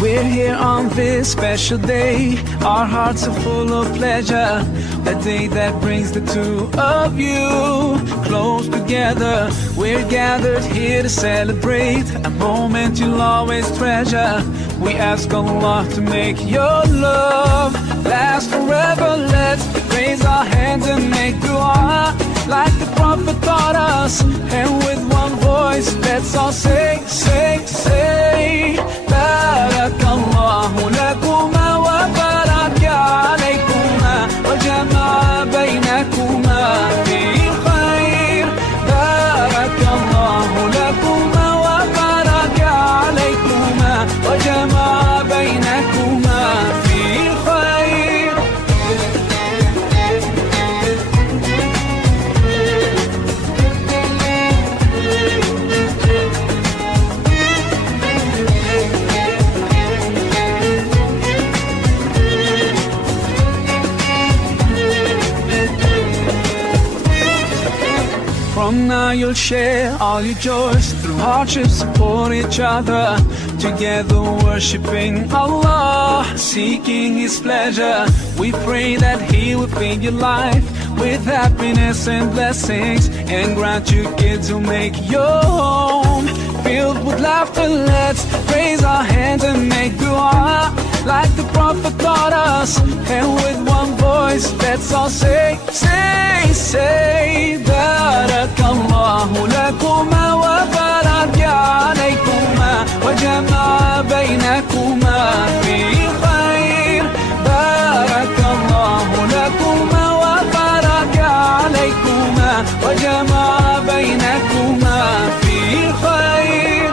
We're here on this special day. Our hearts are full of pleasure. The day that brings the two of you close together. We're gathered here to celebrate a moment you'll always treasure. We ask Allah to make your love last forever. Let's raise our hands and make dua like the Prophet taught us. And with one voice, let's all say, say, say, Barakallahu lakuma wa baraka alaykuma wa jama'a baynakuma fi khair. Barakallahu lakuma wa baraka alaykuma wa jama'a baynakuma fi khair. From now you'll share all your joys, through hardships support each other, together worshiping Allah, seeking His pleasure. We pray that He will fill your life with happiness and blessings, and grant you kids who make your home filled with laughter. Let's raise our hands and make dua like the Prophet taught us. And with one voice, let's all say, say, say, Barakallahu lakuma wa baraka alaykuma wa jama'a baynakuma fi khair. Barakallahu lakuma wa baraka alaykuma wa jama'a baynakuma fi khair.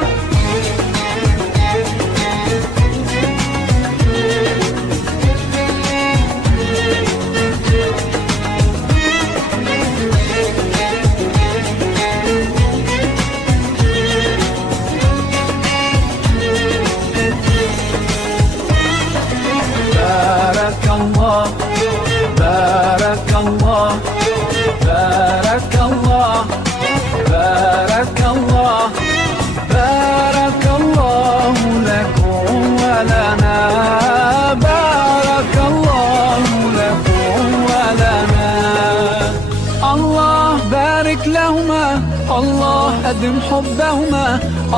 لهما الله أدم حبهما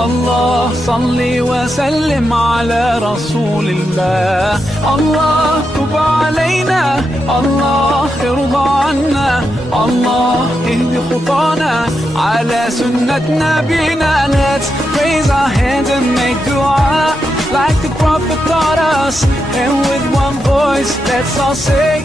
الله صل وسلم على رسول الله الله تب علينا الله ارضى عنا الله اهد خطانا على سنة نبينا. Let's raise our hands and make dua like the Prophet taught us, and with one voice let's all say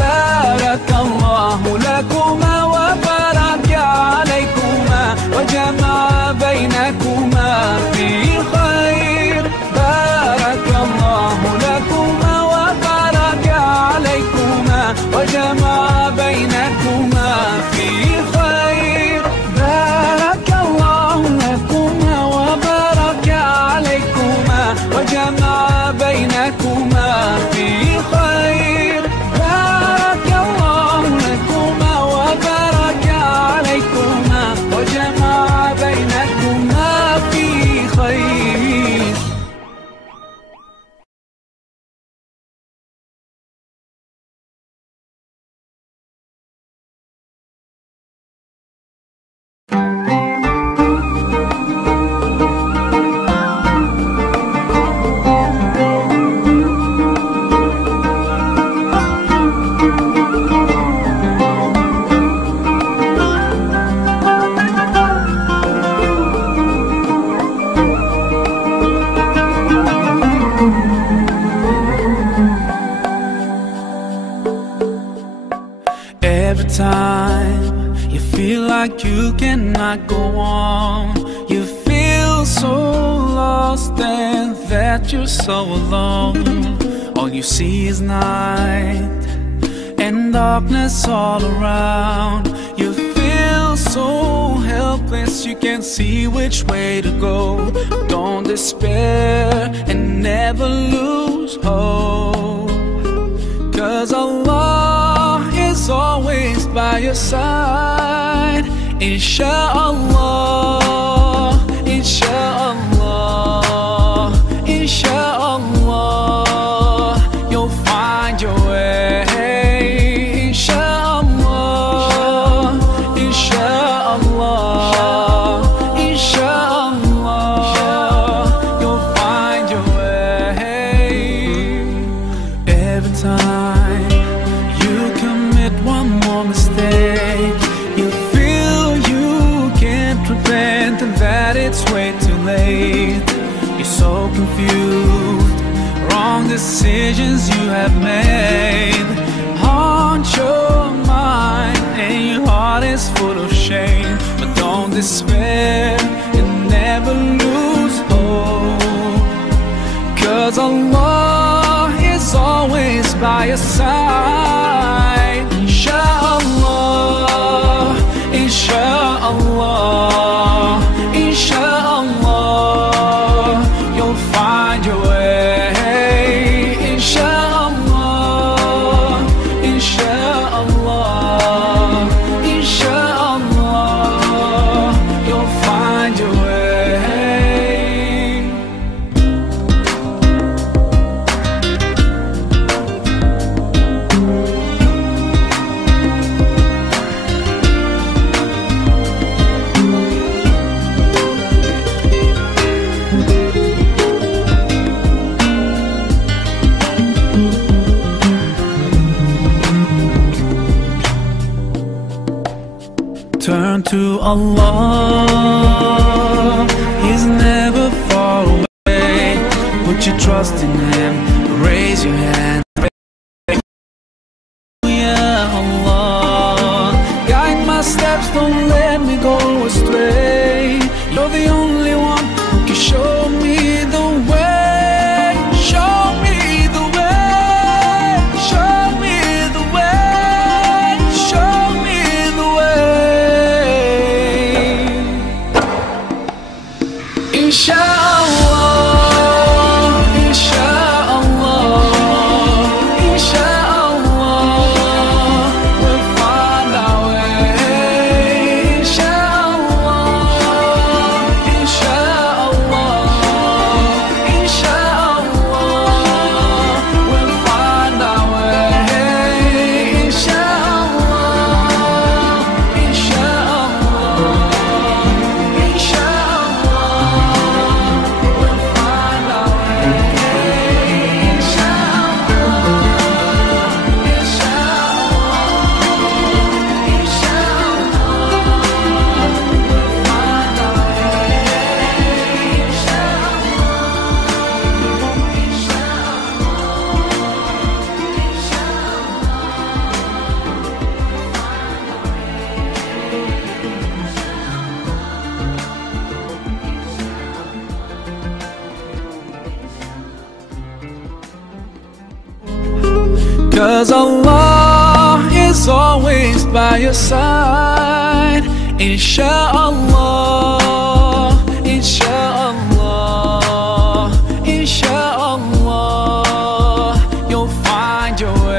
Barakallahu lakuma wa baraka alaykuma wa jama'a bainakuma fi khair. Barakallahu lakuma wa baraka alaykuma wa jama'a bainakuma fi khair. Barakallahu lakuma wa baraka alaykuma wa jama'a bainakuma fi khair. Barakallahu lakuma wa baraka alaykuma wa jama'a bainakuma fi khair. Every time you feel like you cannot go on, you feel so lost and that you're so alone. All you see is night and darkness all around. You feel so helpless, you can't see which way to go. Don't despair and never lose hope, 'cause Allah is always by your side. Insha'Allah, Insha'Allah, Insha'Allah, you'll find your way. Insha'Allah, Insha'Allah, Insha'Allah, you'll find your way. Every time you commit one more mistake, you feel you can't repent and that it's way too late. You're so confused, wrong decisions you have made haunt your mind and your heart is full of shame. But don't despair and never lose hope, 'cause Allah is always by your side. Insha'Allah, Insha'Allah, Insha'Allah, you'll find your way. Insha'Allah, Insha'Allah, Insha'Allah, you'll find your way. Turn to Allah, He's never far away. Put your trust in Him, raise your hand. Ya Allah, guide my steps, don't let me go astray. You're the only one who can show me the way. Show me the way, show me the way, show me the way. Insha'Allah, Insha'Allah, Insha'Allah, we'll find our way. Insha'Allah, 'Cause Allah is always by your side. Insha'Allah, Insha'Allah, Insha'Allah, you'll find your way.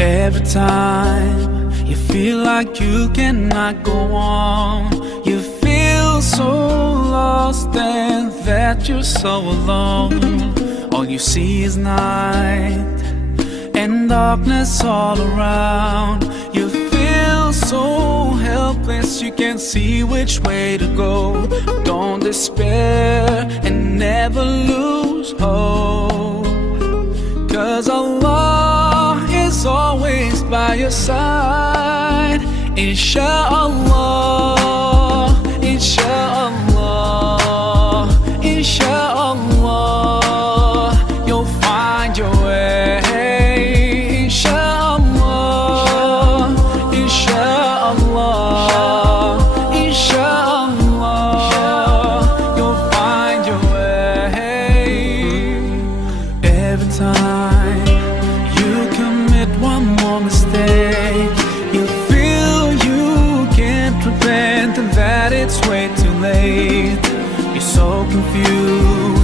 Every time you feel like you cannot go on, you feel so lost and that you're so alone. All you see is night and darkness all around. You feel so helpless, you can't see which way to go. Don't despair and never lose hope, 'cause Allah is always by your side. Insha'Allah, Insha'Allah, Insha'Allah, you'll find your way. Insha'Allah, Insha'Allah, Insha'Allah, you'll find your way. Every time you commit one more mistake, you feel you can't repent and that it's way too late. You're so confused